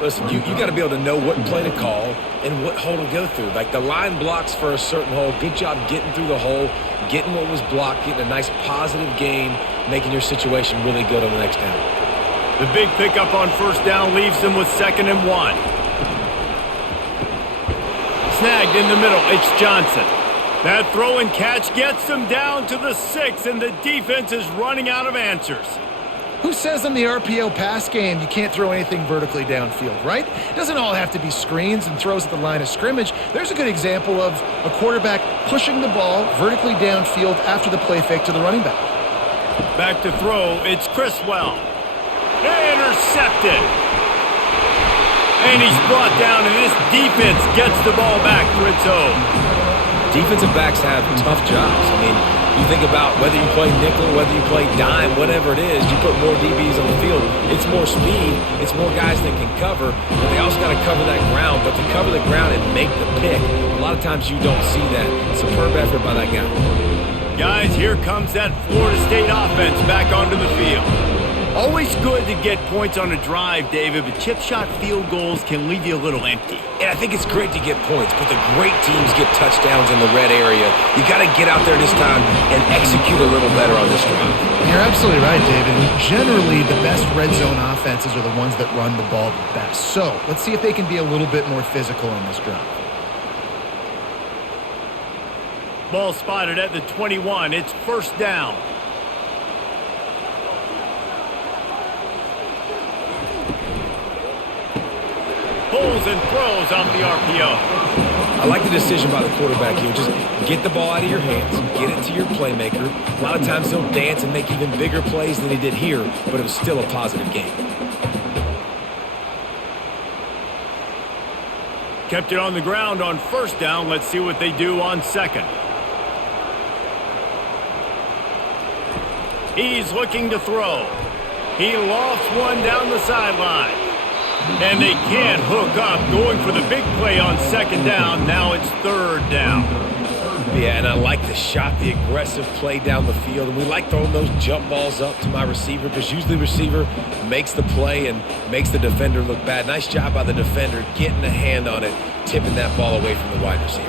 Listen, you got to be able to know what play to call and what hole to go through. Like the line blocks for a certain hole. Good job getting through the hole, getting what was blocked, getting a nice positive gain, making your situation really good on the next down. The big pickup on first down leaves them with 2nd and 1. Snagged in the middle, it's Johnson. That throw and catch gets them down to the 6, and the defense is running out of answers. Who says in the RPO pass game you can't throw anything vertically downfield, right? It doesn't all have to be screens and throws at the line of scrimmage. There's a good example of a quarterback pushing the ball vertically downfield after the play fake to the running back. Back to throw, it's Criswell. Intercepted. And he's brought down, and this defense gets the ball back for its own. Defensive backs have tough jobs. I mean, You think about whether you play nickel, whether you play dime, whatever it is, you put more DBs on the field. It's more speed. It's more guys that can cover, but they also got to cover that ground. But to cover the ground and make the pick, a lot of times you don't see that. Superb effort by that guy. Guys, here comes that Florida State offense back onto the field. Always good to get points on a drive, David, but chip shot field goals can leave you a little empty. And I think it's great to get points, but the great teams get touchdowns in the red area. You got to get out there this time and execute a little better on this drive. You're absolutely right, David. Generally, the best red zone offenses are the ones that run the ball the best. So let's see if they can be a little bit more physical on this drive. Ball spotted at the 21. It's first down. Pulls and throws off the RPO. I like the decision by the quarterback here. Just get the ball out of your hands, get it to your playmaker. A lot of times he'll dance and make even bigger plays than he did here, but it was still a positive game. Kept it on the ground on first down. Let's see what they do on second. He's looking to throw. He lofts one down the sideline. And they can't hook up, going for the big play on second down. Now it's third down. Yeah, and I like the shot, the aggressive play down the field. And we like throwing those jump balls up to my receiver because usually the receiver makes the play and makes the defender look bad. Nice job by the defender getting a hand on it, tipping that ball away from the wide receiver.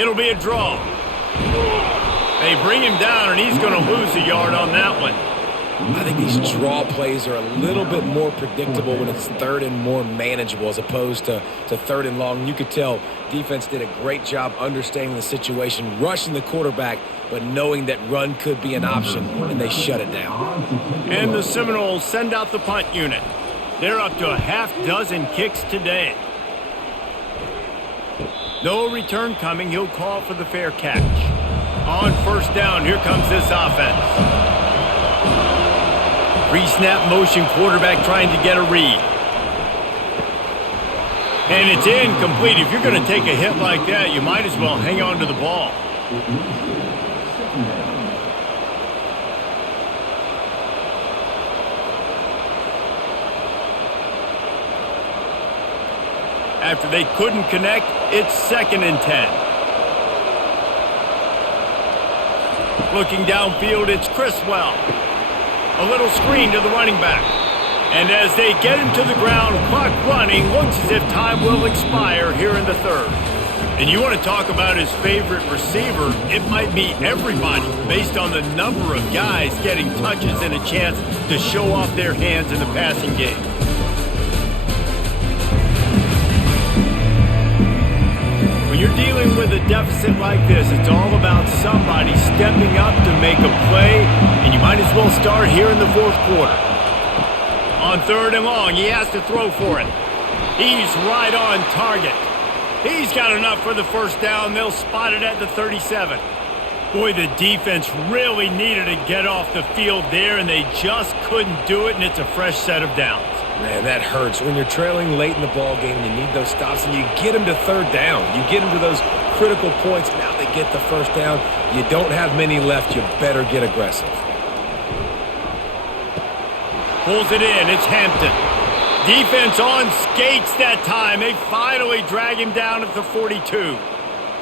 It'll be a draw. They bring him down, and he's going to lose a yard on that one. I think these draw plays are a little bit more predictable when it's third and more manageable as opposed to third and long. You could tell defense did a great job understanding the situation, rushing the quarterback, but knowing that run could be an option, and they shut it down. And the Seminoles send out the punt unit. They're up to a half dozen kicks today. No return coming. He'll call for the fair catch. On first down, here comes this offense. Pre-snap motion, quarterback trying to get a read. And it's incomplete. If you're going to take a hit like that, you might as well hang on to the ball. After they couldn't connect, it's 2nd and 10. Looking downfield, it's Criswell. A little screen to the running back. And as they get him to the ground, clock running, looks as if time will expire here in the third. And you want to talk about his favorite receiver, it might be everybody based on the number of guys getting touches and a chance to show off their hands in the passing game. When you're dealing with a deficit like this, it's all about somebody stepping up to make a play, and you might as well start here in the fourth quarter. On third and long, he has to throw for it. He's right on target. He's got enough for the first down. They'll spot it at the 37. Boy, the defense really needed to get off the field there, and they just couldn't do it, and it's a fresh set of downs. Man, that hurts. When you're trailing late in the ball game, you need those stops, and you get them to third down. You get them to those critical points. Now they get the first down. You don't have many left. You better get aggressive. Pulls it in. It's Hampton. Defense on skates that time. They finally drag him down at the 42.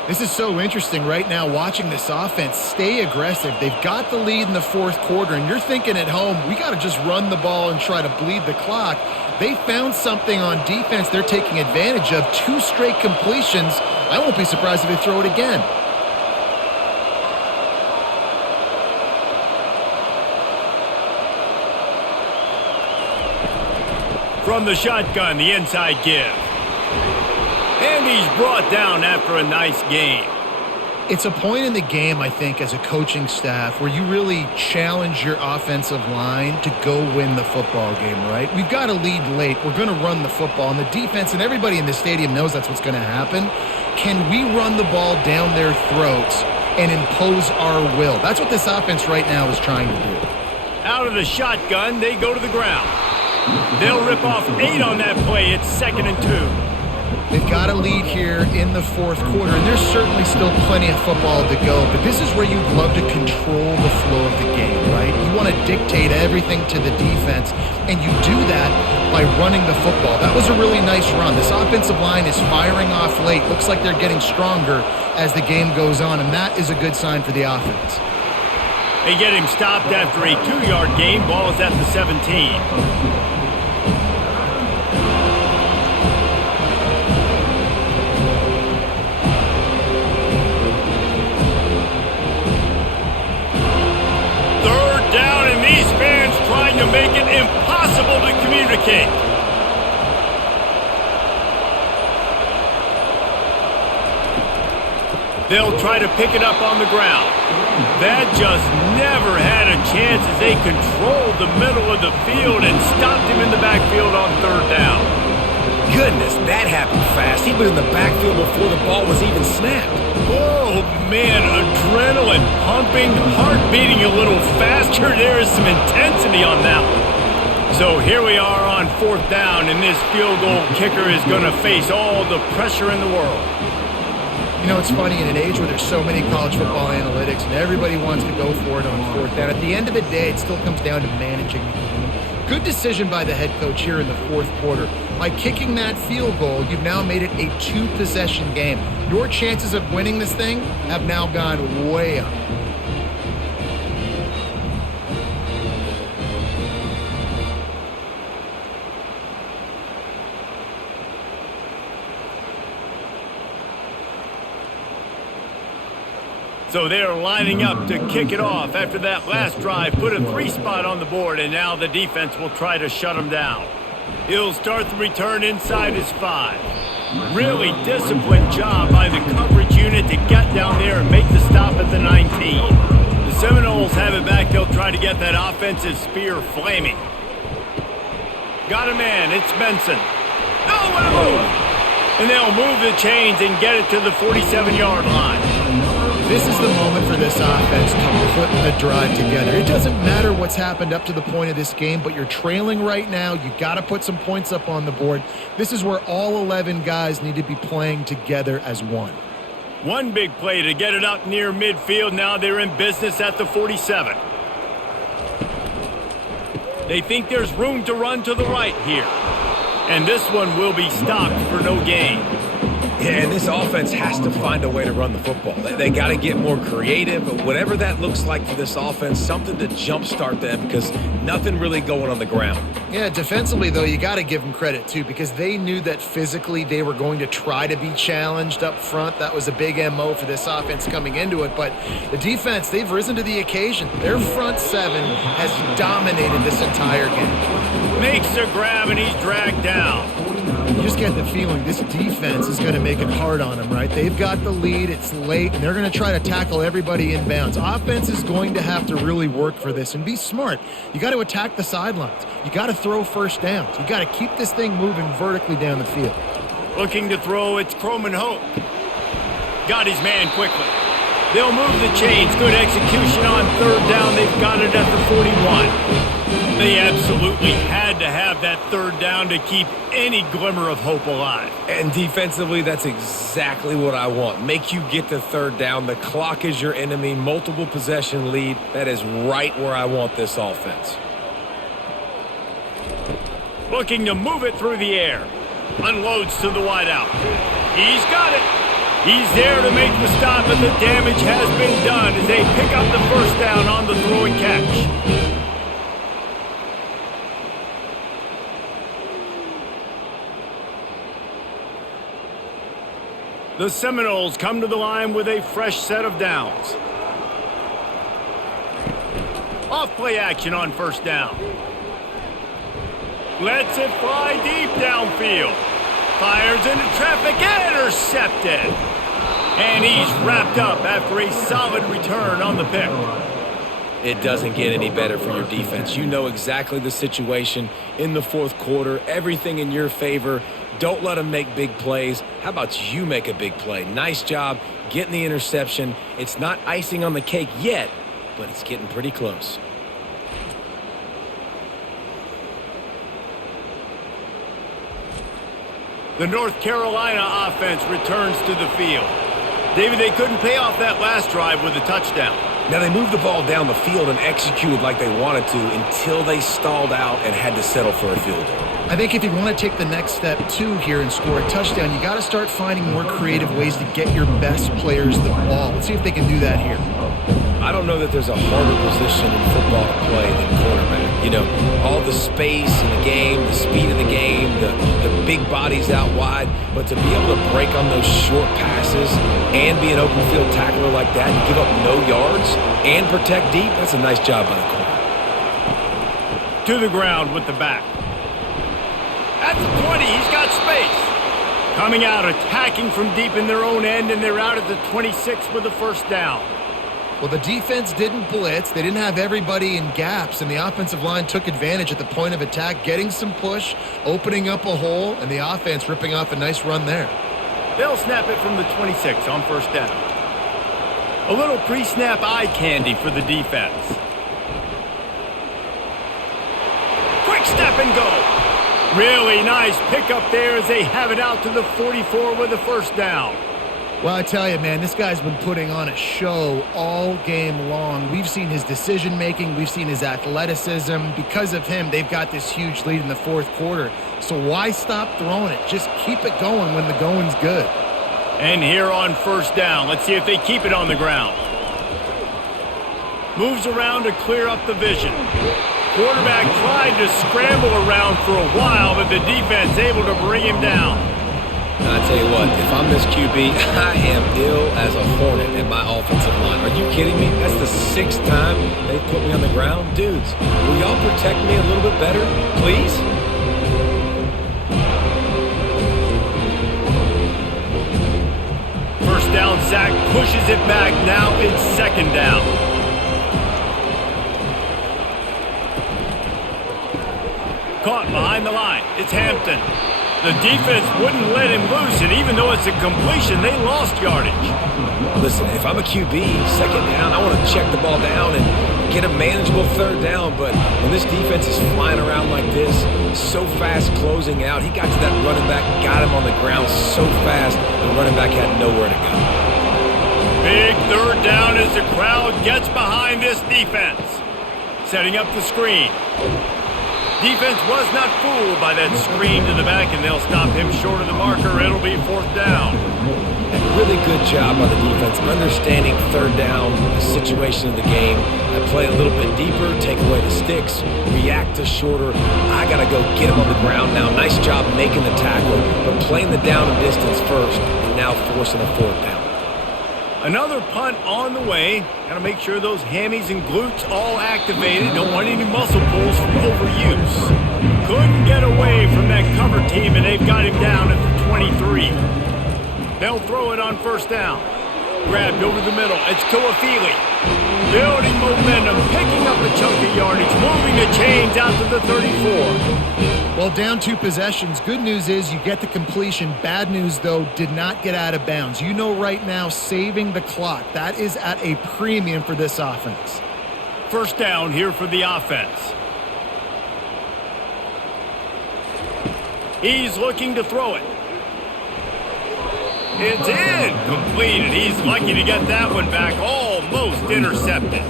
This is so interesting right now watching this offense stay aggressive. They've got the lead in the fourth quarter, and you're thinking at home, we got to just run the ball and try to bleed the clock. They found something on defense they're taking advantage of. 2 straight completions. I won't be surprised if they throw it again. From the shotgun, the inside give. And he's brought down after a nice game. It's a point in the game, I think, as a coaching staff where you really challenge your offensive line to go win the football game, right? We've got a lead late. We're going to run the football. And the defense and everybody in the stadium knows that's what's going to happen. Can we run the ball down their throats and impose our will? That's what this offense right now is trying to do. Out of the shotgun, they go to the ground. They'll rip off 8 on that play. It's 2nd and 2. They've got a lead here in the fourth quarter, and there's certainly still plenty of football to go, but this is where you'd love to control the flow of the game, right? You want to dictate everything to the defense, and you do that by running the football. That was a really nice run. This offensive line is firing off late. Looks like they're getting stronger as the game goes on, and that is a good sign for the offense. They get him stopped after a 2-yard gain. Ball is at the 17. To make it impossible to communicate. They'll try to pick it up on the ground. That just never had a chance as they controlled the middle of the field and stopped him in the backfield on 3rd down. Goodness, that happened fast. He was in the backfield before the ball was even snapped. Oh, man, adrenaline pumping, heart beating a little faster. There is some intensity on that one. So here we are on 4th down, and this field goal kicker is going to face all the pressure in the world. You know, it's funny, in an age where there's so many college football analytics and everybody wants to go for it on 4th down, at the end of the day, it still comes down to managing the game. Good decision by the head coach here in the 4th quarter. By kicking that field goal, you've now made it a 2-possession game. Your chances of winning this thing have now gone way up. So they're lining up to kick it off after that last drive. Put a 3-spot on the board, and now the defense will try to shut them down. He'll start the return inside his 5. Really disciplined job by the coverage unit to get down there and make the stop at the 19. The Seminoles have it back. They'll try to get that offensive spear flaming. Got a man. It's Benson. Oh, what a move! And they'll move the chains and get it to the 47-yard line. This is the moment for this offense to put a drive together. It doesn't matter what's happened up to the point of this game, but you're trailing right now. You got to put some points up on the board. This is where all 11 guys need to be playing together as one. One big play to get it up near midfield. Now they're in business at the 47. They think there's room to run to the right here. And this one will be stopped for no gain. Yeah, and this offense has to find a way to run the football. They got to get more creative, but whatever that looks like for this offense, something to jumpstart them because nothing really going on the ground. Yeah, defensively, though, you got to give them credit, too, because they knew that physically they were going to try to be challenged up front. That was a big MO for this offense coming into it, but the defense, they've risen to the occasion. Their front 7 has dominated this entire game. Makes a grab, and he's dragged down. You just get the feeling this defense is going to make it hard on them, right? They've got the lead, it's late, and they're going to try to tackle everybody inbounds. Offense is going to have to really work for this and be smart. You got to attack the sidelines. You got to throw first downs. You got to keep this thing moving vertically down the field. Looking to throw, it's Croman Hope. Got his man quickly. They'll move the chains. Good execution on 3rd down. They've got it at the 41. They absolutely had to have that 3rd down to keep any glimmer of hope alive. And defensively, that's exactly what I want. Make you get to 3rd down. The clock is your enemy. Multiple possession lead. That is right where I want this offense. Looking to move it through the air. Unloads to the wideout. He's got it. He's there to make the stop, and the damage has been done as they pick up the 1st down on the throw and catch. The Seminoles come to the line with a fresh set of downs. Off play action on 1st down. Lets it fly deep downfield. Fires into traffic, intercepted. And he's wrapped up after a solid return on the pick. It doesn't get any better for your defense. You know exactly the situation in the 4th quarter. Everything in your favor. Don't let them make big plays. How about you make a big play? Nice job getting the interception. It's not icing on the cake yet, but it's getting pretty close. The North Carolina offense returns to the field. David, they couldn't pay off that last drive with a touchdown. Now, they moved the ball down the field and executed like they wanted to until they stalled out and had to settle for a field goal. I think if you want to take the next step, too, here and score a touchdown, you got to start finding more creative ways to get your best players the ball. Let's see if they can do that here. I don't know that there's a harder position in football to play than quarterback. You know, all the space in the game, the speed of the game, the big bodies out wide, but to be able to break on those short passes and be an open field tackler like that and give up no yards and protect deep, that's a nice job by the corner. To the ground with the back. At the 20, he's got space. Coming out, attacking from deep in their own end, and they're out at the 26 with the first down. Well, the defense didn't blitz. They didn't have everybody in gaps, and the offensive line took advantage at the point of attack, getting some push, opening up a hole, and the offense ripping off a nice run there. They'll snap it from the 26 on first down. A little pre-snap eye candy for the defense. Quick step and go. Really nice pickup there as they have it out to the 44 with the first down. Well, I tell you, man, this guy's been putting on a show all game long. We've seen his decision-making. We've seen his athleticism. Because of him, they've got this huge lead in the fourth quarter. So why stop throwing it? Just keep it going when the going's good. And here on first down, let's see if they keep it on the ground. Moves around to clear up the vision. Quarterback tried to scramble around for a while, but the defense able to bring him down. Now, I tell you what, if I'm this QB, I am ill as a hornet in my offensive line. Are you kidding me? That's the 6th time they've put me on the ground. Dudes, will y'all protect me a little bit better, please? First down, Zach pushes it back. Now it's second down. Caught behind the line. It's Hampton. The defense wouldn't let him loose, and even though it's a completion, they lost yardage. Listen, if I'm a QB, second down, I want to check the ball down and get a manageable third down, but when this defense is flying around like this, so fast closing out, he got to that running back, got him on the ground so fast, the running back had nowhere to go. Big third down as the crowd gets behind this defense. Setting up the screen. Defense was not fooled by that screen to the back, and they'll stop him short of the marker. It'll be fourth down. And really good job by the defense, understanding third down, the situation of the game. I play a little bit deeper, take away the sticks, react to shorter. I got to go get him on the ground now. Nice job making the tackle, but playing the down and distance first, and now forcing a fourth down. Another punt on the way. Got to make sure those hammies and glutes all activated. Don't want any muscle pulls from overuse. Couldn't get away from that cover team, and they've got him down at the 23. They'll throw it on first down. Grabbed over the middle. It's Toafili. Building momentum, picking up a chunk of yardage, moving the chains out to the 34. Well, down 2 possessions. Good news is you get the completion. Bad news, though, did not get out of bounds. You know right now, saving the clock. That is at a premium for this offense. First down here for the offense. He's looking to throw it. It's in. Completed. He's lucky to get that one back. Almost intercepted.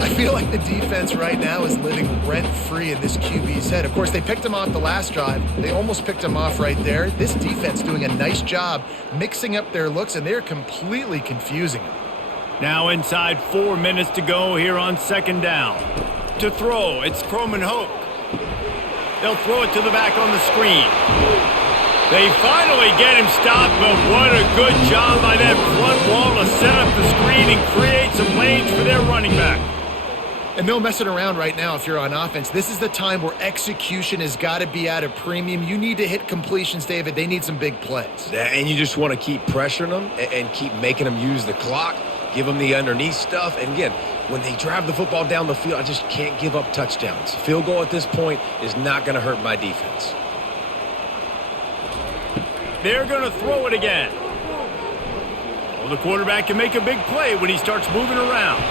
I feel like the defense right now is living rent-free in this QB's head. Of course, they picked him off the last drive. They almost picked him off right there. This defense doing a nice job mixing up their looks, and they're completely confusing him. Now inside 4 minutes to go here on second down. To throw, it's Croman Hoke. They'll throw it to the back on the screen. They finally get him stopped, but what a good job by that front wall to set up the screen and create some lanes for their running back. And no messing around right now if you're on offense. This is the time where execution has got to be at a premium. You need to hit completions, David. They need some big plays. And you just want to keep pressuring them and keep making them use the clock, give them the underneath stuff. And again, when they drive the football down the field, I just can't give up touchdowns. Field goal at this point is not going to hurt my defense. They're going to throw it again. Well, the quarterback can make a big play when he starts moving around.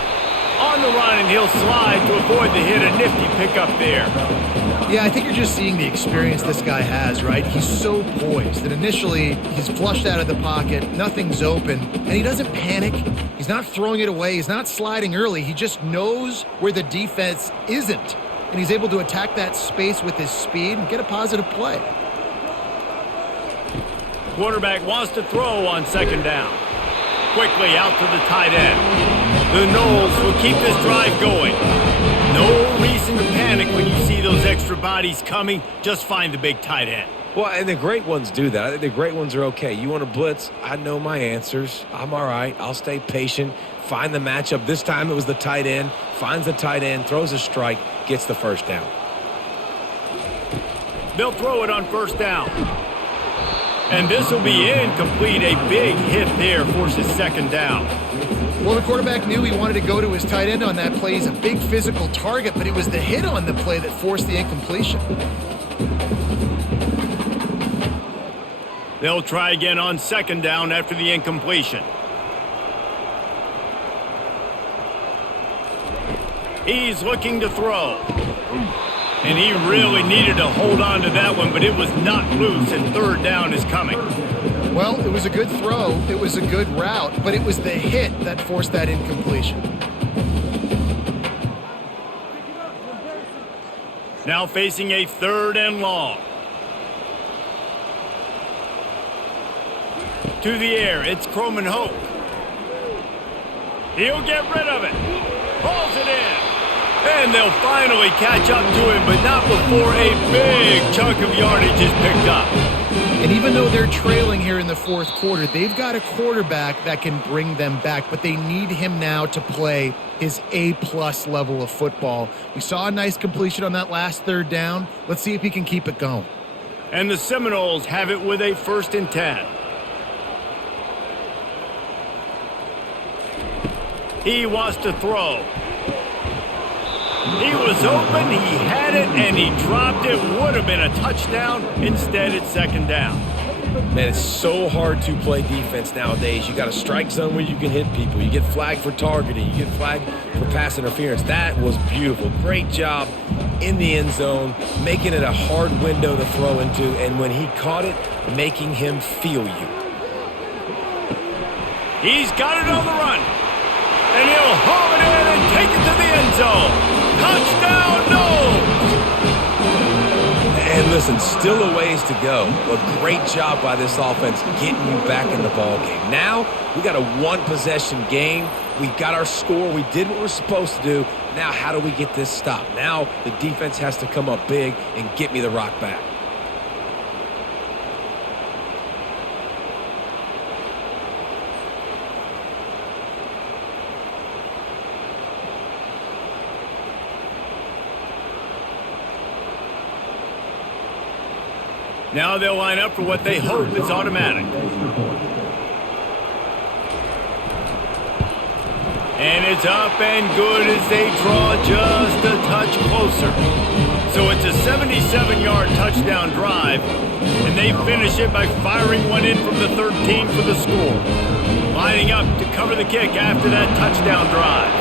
On the run, and he'll slide to avoid the hit. A nifty pickup there. Yeah, I think you're just seeing the experience this guy has, right? He's so poised that initially he's flushed out of the pocket, nothing's open, and he doesn't panic. He's not throwing it away. He's not sliding early. He just knows where the defense isn't, and he's able to attack that space with his speed and get a positive play. Quarterback wants to throw on second down. Quickly out to the tight end. The Noles will keep this drive going. No reason to panic when you see those extra bodies coming. Just find the big tight end. Well, and the great ones do that. I think the great ones are okay. You want to blitz? I know my answers. I'm all right. I'll stay patient. Find the matchup. This time it was the tight end. Finds the tight end, throws a strike, gets the first down. They'll throw it on first down. And this will be incomplete. A big hit there forces second down. Well, the quarterback knew he wanted to go to his tight end on that play. He's a big physical target, but it was the hit on the play that forced the incompletion. They'll try again on second down after the incompletion. He's looking to throw. And he really needed to hold on to that one, but it was not loose, and third down is coming. Well, it was a good throw. It was a good route, but it was the hit that forced that incompletion. Now facing a third and long. To the air, it's Croman Hoke. He'll get rid of it. Pulls it in. And they'll finally catch up to him, but not before a big chunk of yardage is picked up. And even though they're trailing here in the fourth quarter, they've got a quarterback that can bring them back, but they need him now to play his A-plus level of football. We saw a nice completion on that last third down. Let's see if he can keep it going. And the Seminoles have it with a 1st and 10. He wants to throw. He was open, he had it, and he dropped it. Would have been a touchdown. Instead, it's second down. Man, it's so hard to play defense nowadays. You got a strike zone where you can hit people. You get flagged for targeting. You get flagged for pass interference. That was beautiful. Great job in the end zone, making it a hard window to throw into, and when he caught it, making him feel you. He's got it on the run. And he'll haul it in and take it to the end zone. Touchdown, Noles! And listen, still a ways to go, but great job by this offense getting you back in the ball game. Now, we got a one-possession game. We got our score. We did what we're supposed to do. Now, how do we get this stopped? Now, the defense has to come up big and get me the rock back. Now they'll line up for what they hope is automatic. And it's up and good as they draw just a touch closer. So it's a 77-yard touchdown drive, and they finish it by firing one in from the 13 for the score. Lining up to cover the kick after that touchdown drive.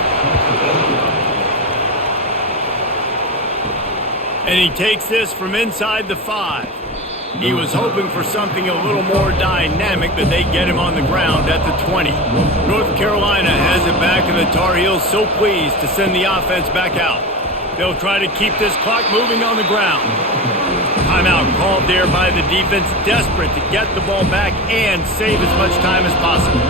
And he takes this from inside the 5. He was hoping for something a little more dynamic, but they get him on the ground at the 20. North Carolina has it back, and the Tar Heels so pleased to send the offense back out. They'll try to keep this clock moving on the ground. Timeout called there by the defense, desperate to get the ball back and save as much time as possible.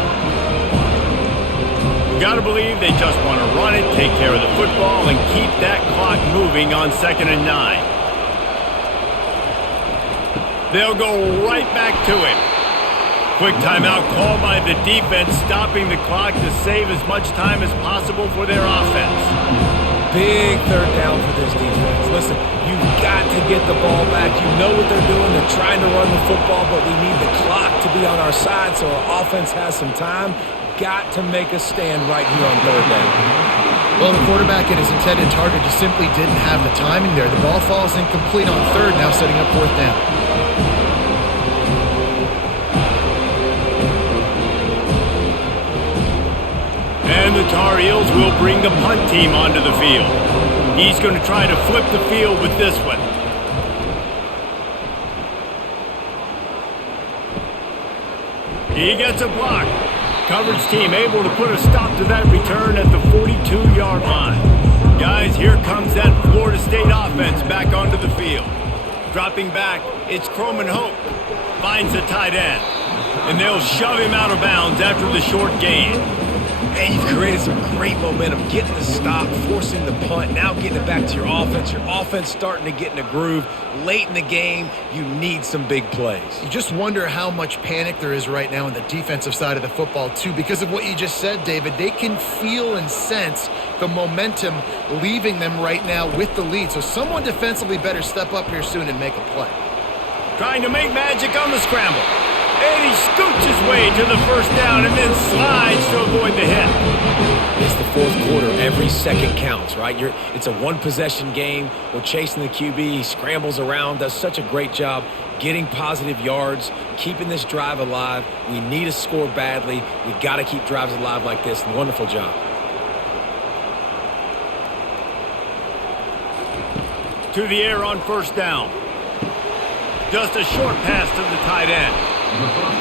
You gotta believe they just want to run it, take care of the football, and keep that clock moving on 2nd and 9. They'll go right back to him. Quick timeout called by the defense, stopping the clock to save as much time as possible for their offense. Big third down for this defense. Listen, you've got to get the ball back. You know what they're doing. They're trying to run the football, but we need the clock to be on our side so our offense has some time. Got to make a stand right here on third down. Well, the quarterback and his intended target just simply didn't have the timing there. The ball falls incomplete on third, now setting up fourth down. And the Tar Heels will bring the punt team onto the field. He's going to try to flip the field with this one. He gets a block. Coverage team able to put a stop to that return at the 42-yard line. Guys, here comes that Florida State offense back onto the field. Dropping back, it's Croman Hope. Finds the tight end. And they'll shove him out of bounds after the short gain. And you've created some great momentum, getting the stop, forcing the punt, now getting it back to your offense. Your offense starting to get in a groove. Late in the game, you need some big plays. You just wonder how much panic there is right now on the defensive side of the football, too, because of what you just said, David. They can feel and sense the momentum leaving them right now with the lead. So someone defensively better step up here soon and make a play. Trying to make magic on the scramble. And he scoots his way to the first down and then slides to avoid the hit. It's the fourth quarter. Every second counts, right? It's a one-possession game. We're chasing the QB. He scrambles around, does such a great job getting positive yards, keeping this drive alive. We need to score badly. We've got to keep drives alive like this. Wonderful job. To the air on first down. Just a short pass to the tight end.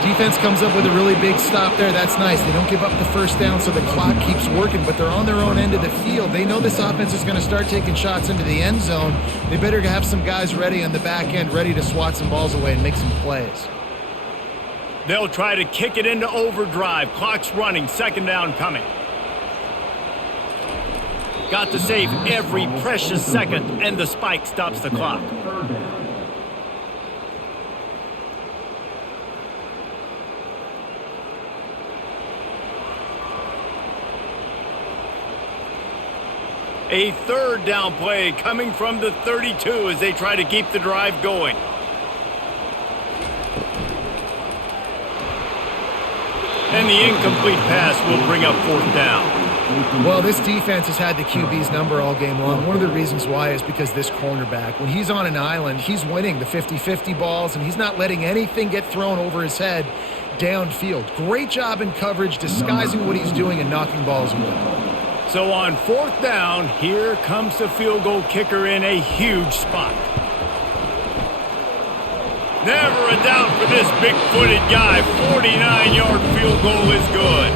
Defense comes up with a really big stop there. That's nice. They don't give up the first down, so the clock keeps working, but they're on their own end of the field. They know this offense is going to start taking shots into the end zone. They better have some guys ready on the back end, ready to swat some balls away and make some plays. They'll try to kick it into overdrive. Clock's running. Second down coming. Got to save every precious second, and the spike stops the clock. A third down play coming from the 32 as they try to keep the drive going. And the incomplete pass will bring up fourth down. Well, this defense has had the QB's number all game long. One of the reasons why is because this cornerback, when he's on an island, he's winning the 50-50 balls, and he's not letting anything get thrown over his head downfield. Great job in coverage, disguising what he's doing and knocking balls away. So on fourth down, here comes the field goal kicker in a huge spot. Never a doubt for this big-footed guy. 49-yard field goal is good.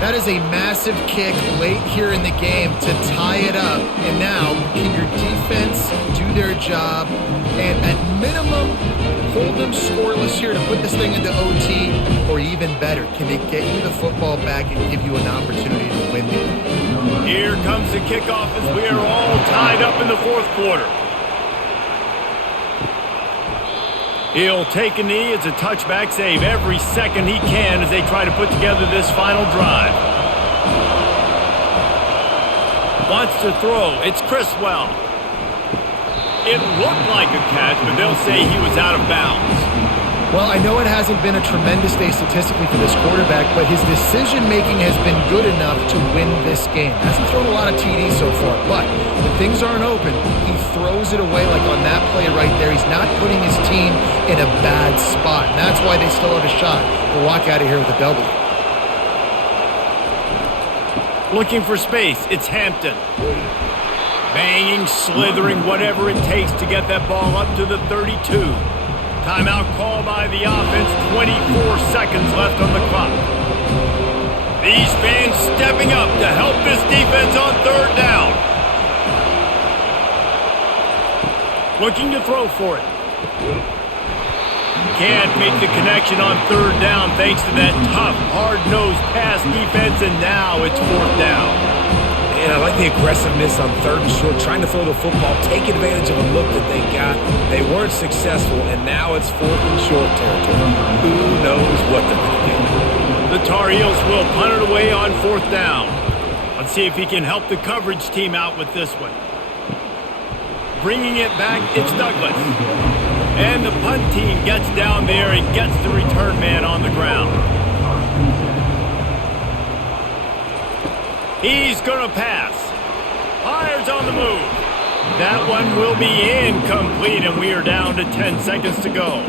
That is a massive kick late here in the game to tie it up. And now, can your defense do their job and at minimum hold them scoreless here to put this thing into OT, or even better, can they get you the football back and give you an opportunity to win the game? Here comes the kickoff as we are all tied up in the fourth quarter. He'll take a knee as a touchback save every second he can as they try to put together this final drive. Wants to throw. It's Criswell. It looked like a catch, but they'll say he was out of bounds. Well, I know it hasn't been a tremendous day statistically for this quarterback, but his decision-making has been good enough to win this game. Hasn't thrown a lot of TDs so far, but when things aren't open, he throws it away like on that play right there. He's not putting his team in a bad spot, and that's why they still have a shot to walk out of here with a W. Looking for space, it's Hampton. Banging, slithering, whatever it takes to get that ball up to the 32. Timeout call by the offense, 24 seconds left on the clock. These fans stepping up to help this defense on third down. Looking to throw for it. Can't make the connection on third down thanks to that tough, hard-nosed pass defense, and now it's fourth down. And I like the aggressiveness on third and short, trying to throw the football, take advantage of a look that they got. They weren't successful, and now it's fourth and short territory. Who knows what they're going to do? The Tar Heels will punt it away on fourth down. Let's see if he can help the coverage team out with this one. Bringing it back, it's Douglas. And the punt team gets down there and gets the return man on the ground. He's going to pass. Fires on the move. That one will be incomplete, and we are down to 10 seconds to go.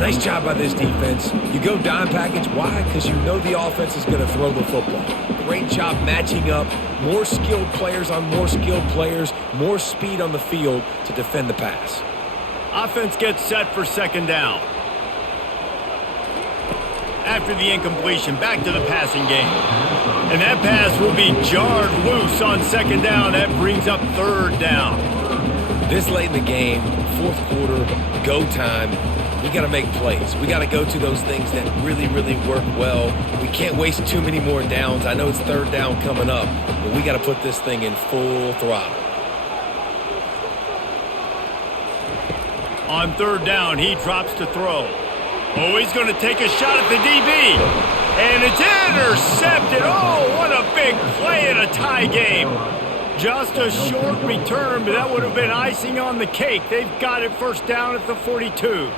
Nice job by this defense. You go dime package. Why? Because you know the offense is going to throw the football. Great job matching up. More skilled players on more skilled players. More speed on the field to defend the pass. Offense gets set for second down. after the incompletion. Back to the passing game. And that pass will be jarred loose on second down. That brings up third down. This late in the game, fourth quarter, go time, we got to make plays. We got to go to those things that really, really work well. We can't waste too many more downs. I know it's third down coming up, but we got to put this thing in full throttle. On third down, he drops to throw. Oh, he's going to take a shot at the DB. And it's intercepted. Oh, what a big play in a tie game. Just a short return, but that would have been icing on the cake. They've got it first down at the 42.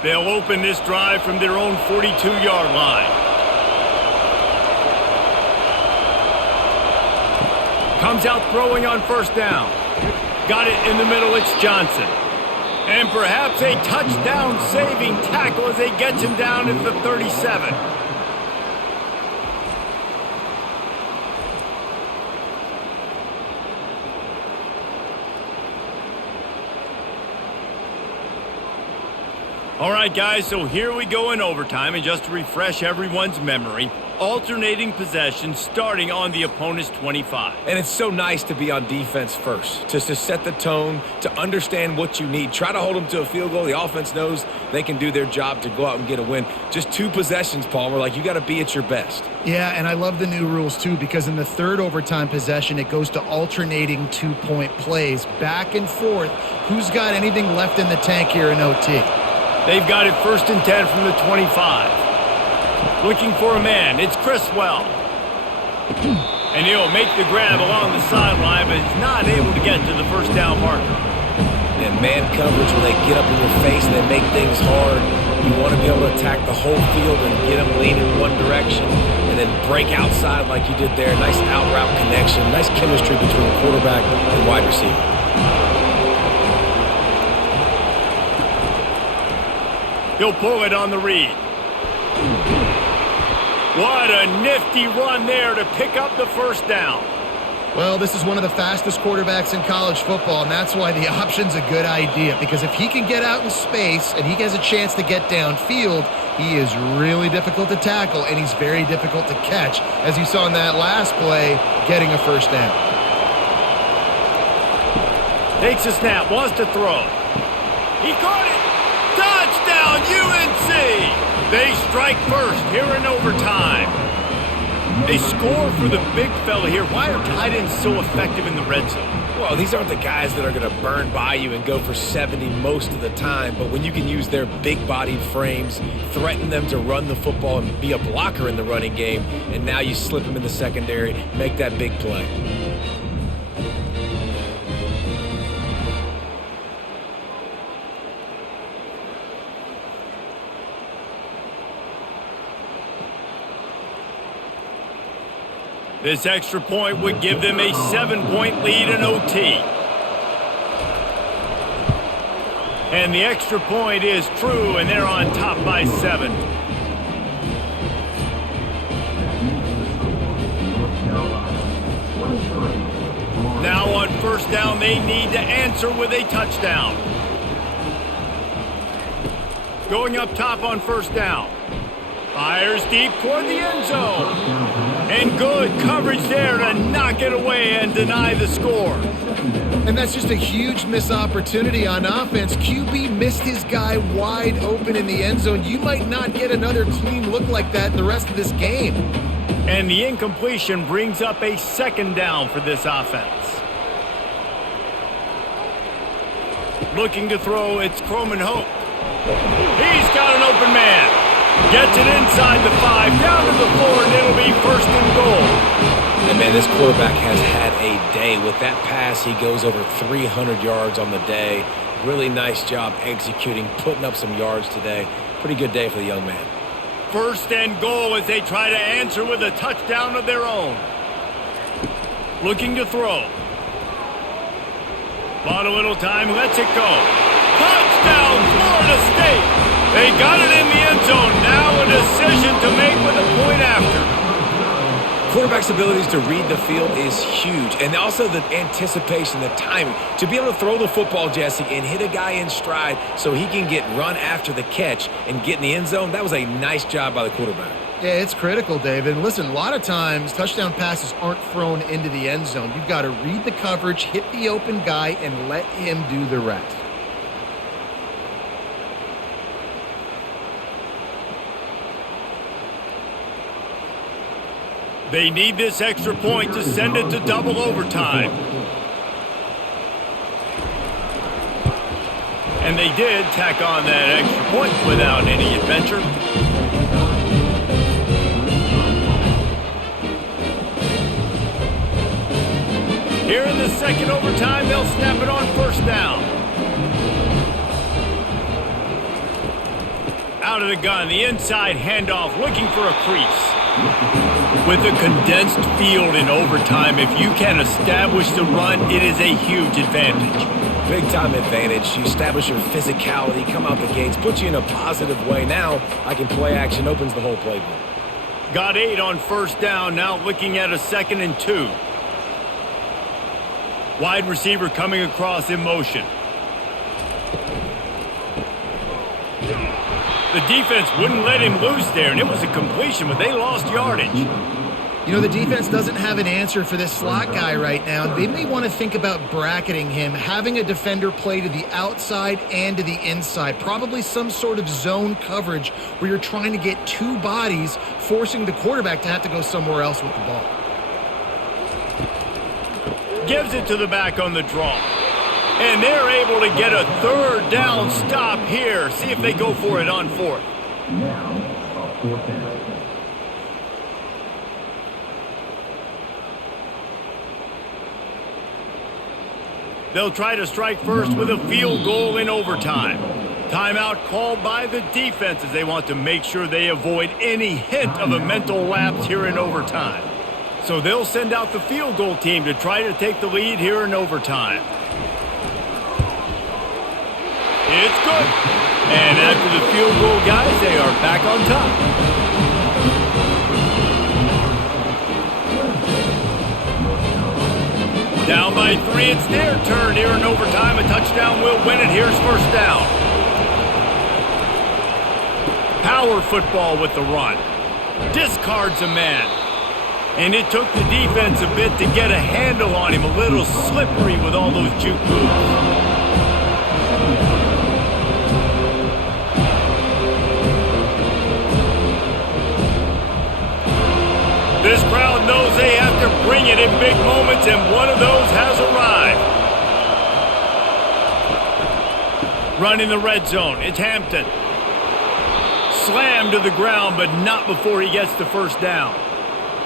They'll open this drive from their own 42-yard line. Comes out throwing on first down. Got it in the middle, it's Johnson. And perhaps a touchdown-saving tackle as they get him down at the 37. All right, guys, so here we go in overtime, and just to refresh everyone's memory, alternating possession starting on the opponent's 25. And it's so nice to be on defense first, just to set the tone, to understand what you need. Try to hold them to a field goal. The offense knows they can do their job to go out and get a win. Just 2 possessions, Palmer. Like, you got to be at your best. Yeah, and I love the new rules, too, because in the third overtime possession, it goes to alternating 2-point plays. Back and forth. Who's got anything left in the tank here in OT? They've got it first and 10 from the 25. Looking for a man. It's Criswell. And he'll make the grab along the sideline, but he's not able to get to the first down marker. And man coverage, when they get up in your face and they make things hard, you want to be able to attack the whole field and get them leaning one direction and then break outside like you did there. Nice out-route connection, nice chemistry between quarterback and wide receiver. He'll pull it on the read. What a nifty run there to pick up the first down. Well, this is one of the fastest quarterbacks in college football, and that's why the option's a good idea. Because if he can get out in space and he has a chance to get downfield, he is really difficult to tackle, and he's very difficult to catch, as you saw in that last play, getting a first down. Takes a snap, wants to throw. He caught it. Touchdown, UNC! They strike first here in overtime. They score for the big fella here. Why are tight ends so effective in the red zone? Well, these aren't the guys that are going to burn by you and go for 70 most of the time, but when you can use their big-bodied frames, threaten them to run the football and be a blocker in the running game, and now you slip them in the secondary, make that big play. This extra point would give them a 7-point lead in OT. And the extra point is true, and they're on top by 7. Now on first down, they need to answer with a touchdown. Going up top on first down. Fires deep toward the end zone. And good coverage there to knock it away and deny the score. And that's just a huge missed opportunity on offense. QB missed his guy wide open in the end zone. You might not get another clean look like that in the rest of this game. And the incompletion brings up a second down for this offense. Looking to throw, it's Croman Hope. He's got an open man. Gets it inside the 5, down to the 4, and it'll be first and goal. And man, this quarterback has had a day. With that pass, he goes over 300 yards on the day. Really nice job executing, putting up some yards today. Pretty good day for the young man. First and goal as they try to answer with a touchdown of their own. Looking to throw. Bought a little time, lets it go. Touchdown, Florida State! They got it in the end zone. Now a decision to make with a point after. Quarterback's abilities to read the field is huge, and also the anticipation, the timing. To be able to throw the football, Jesse, and hit a guy in stride so he can get run after the catch and get in the end zone, that was a nice job by the quarterback. Yeah, it's critical, David. And listen, a lot of times touchdown passes aren't thrown into the end zone. You've got to read the coverage, hit the open guy, and let him do the rest. They need this extra point to send it to double overtime. And they did tack on that extra point without any adventure. Here in the second overtime, they'll snap it on first down. Out of the gun, the inside handoff, looking for a crease. With a condensed field in overtime, if you can establish the run, it is a huge advantage. Big-time advantage. You establish your physicality, come out the gates, put you in a positive way. Now, I can play action, opens the whole playbook. Got 8 on first down, now looking at a 2nd and 2. Wide receiver coming across in motion. The defense wouldn't let him loose there, and it was a completion, but they lost yardage. You know, the defense doesn't have an answer for this slot guy right now. They may want to think about bracketing him, having a defender play to the outside and to the inside. Probably some sort of zone coverage where you're trying to get two bodies, forcing the quarterback to have to go somewhere else with the ball. Gives it to the back on the draw. And they're able to get a third down stop here. See if they go for it on 4th. Now, a 4th down. They'll try to strike first with a field goal in overtime. Timeout called by the defense as they want to make sure they avoid any hint of a mental lapse here in overtime. So they'll send out the field goal team to try to take the lead here in overtime. It's good. And after the field goal, guys, they are back on top. Down by 3, it's their turn here in overtime. A touchdown will win it. Here's first down. Power football with the run. Discards a man. And it took the defense a bit to get a handle on him. A little slippery with all those juke moves. This crowd knows they have to bring it in big moments, and one of those has arrived. Running the red zone, it's Hampton. Slammed to the ground, but not before he gets the first down.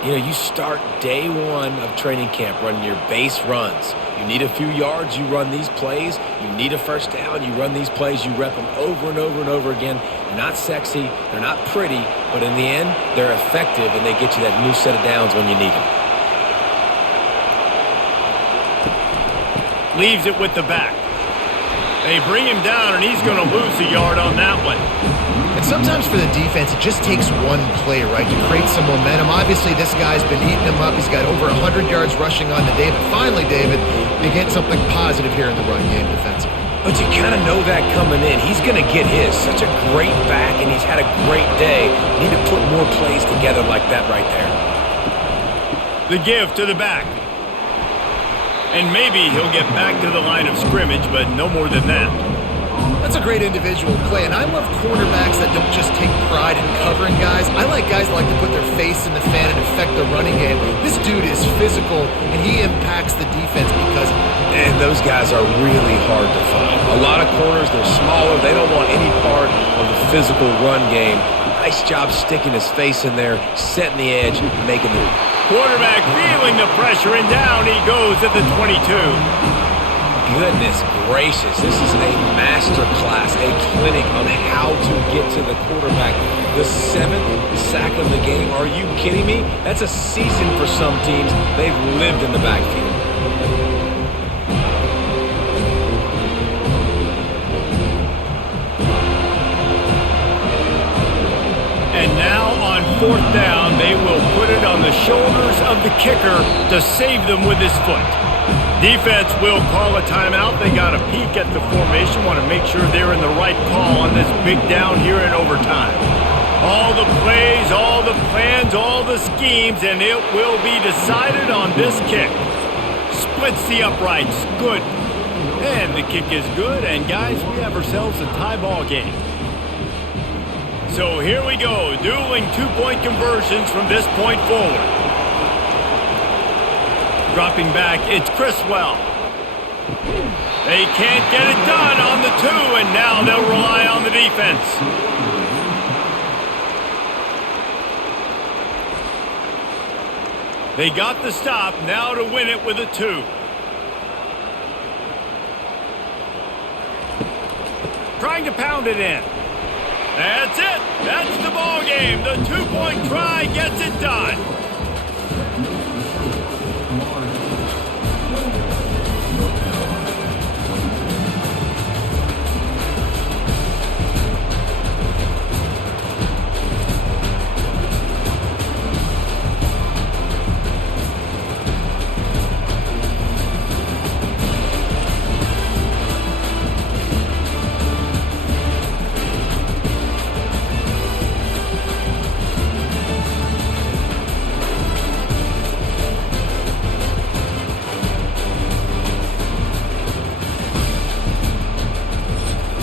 You know, you start day one of training camp running your base runs. You need a few yards, you run these plays. You need a first down, you run these plays. You rep them over and over and over again. They're not sexy, they're not pretty, but in the end, they're effective, and they get you that new set of downs when you need them. Leaves it with the back. They bring him down, and he's going to lose a yard on that one. And sometimes for the defense, it just takes one play, right, to create some momentum. Obviously, this guy's been eating him up. He's got over 100 yards rushing on the day. But finally, David, they get something positive here in the run game defensively. But you kind of know that coming in. He's going to get his. Such a great back, and he's had a great day. Need to put more plays together like that right there. The give to the back. And maybe he'll get back to the line of scrimmage, but no more than that. That's a great individual play, and I love cornerbacks that don't just take pride in covering guys. I like guys that like to put their face in the fan and affect the running game. This dude is physical, and he impacts the defense because of it. And those guys are really hard to find. A lot of corners, they're smaller. They don't want any part of the physical run game. Nice job sticking his face in there, setting the edge, making the... Quarterback feeling the pressure, and down he goes at the 22. Goodness gracious, this is a master class, a clinic on how to get to the quarterback. The 7th sack of the game, are you kidding me? That's a season for some teams. They've lived in the backfield. And now on 4th down, they will put it on the shoulders of the kicker to save them with his foot. Defense will call a timeout. They got a peek at the formation, want to make sure they're in the right call on this big down here in overtime. All the plays, all the plans, all the schemes, and it will be decided on this kick. Splits the uprights. Good. And the kick is good, and guys, we have ourselves a tie ball game. So here we go, dueling two-point conversions from this point forward. Dropping back, it's Criswell. They can't get it done on the 2, and now they'll rely on the defense. They got the stop, now to win it with a 2. Trying to pound it in. That's it. That's the ball game. The 2-point try gets it done.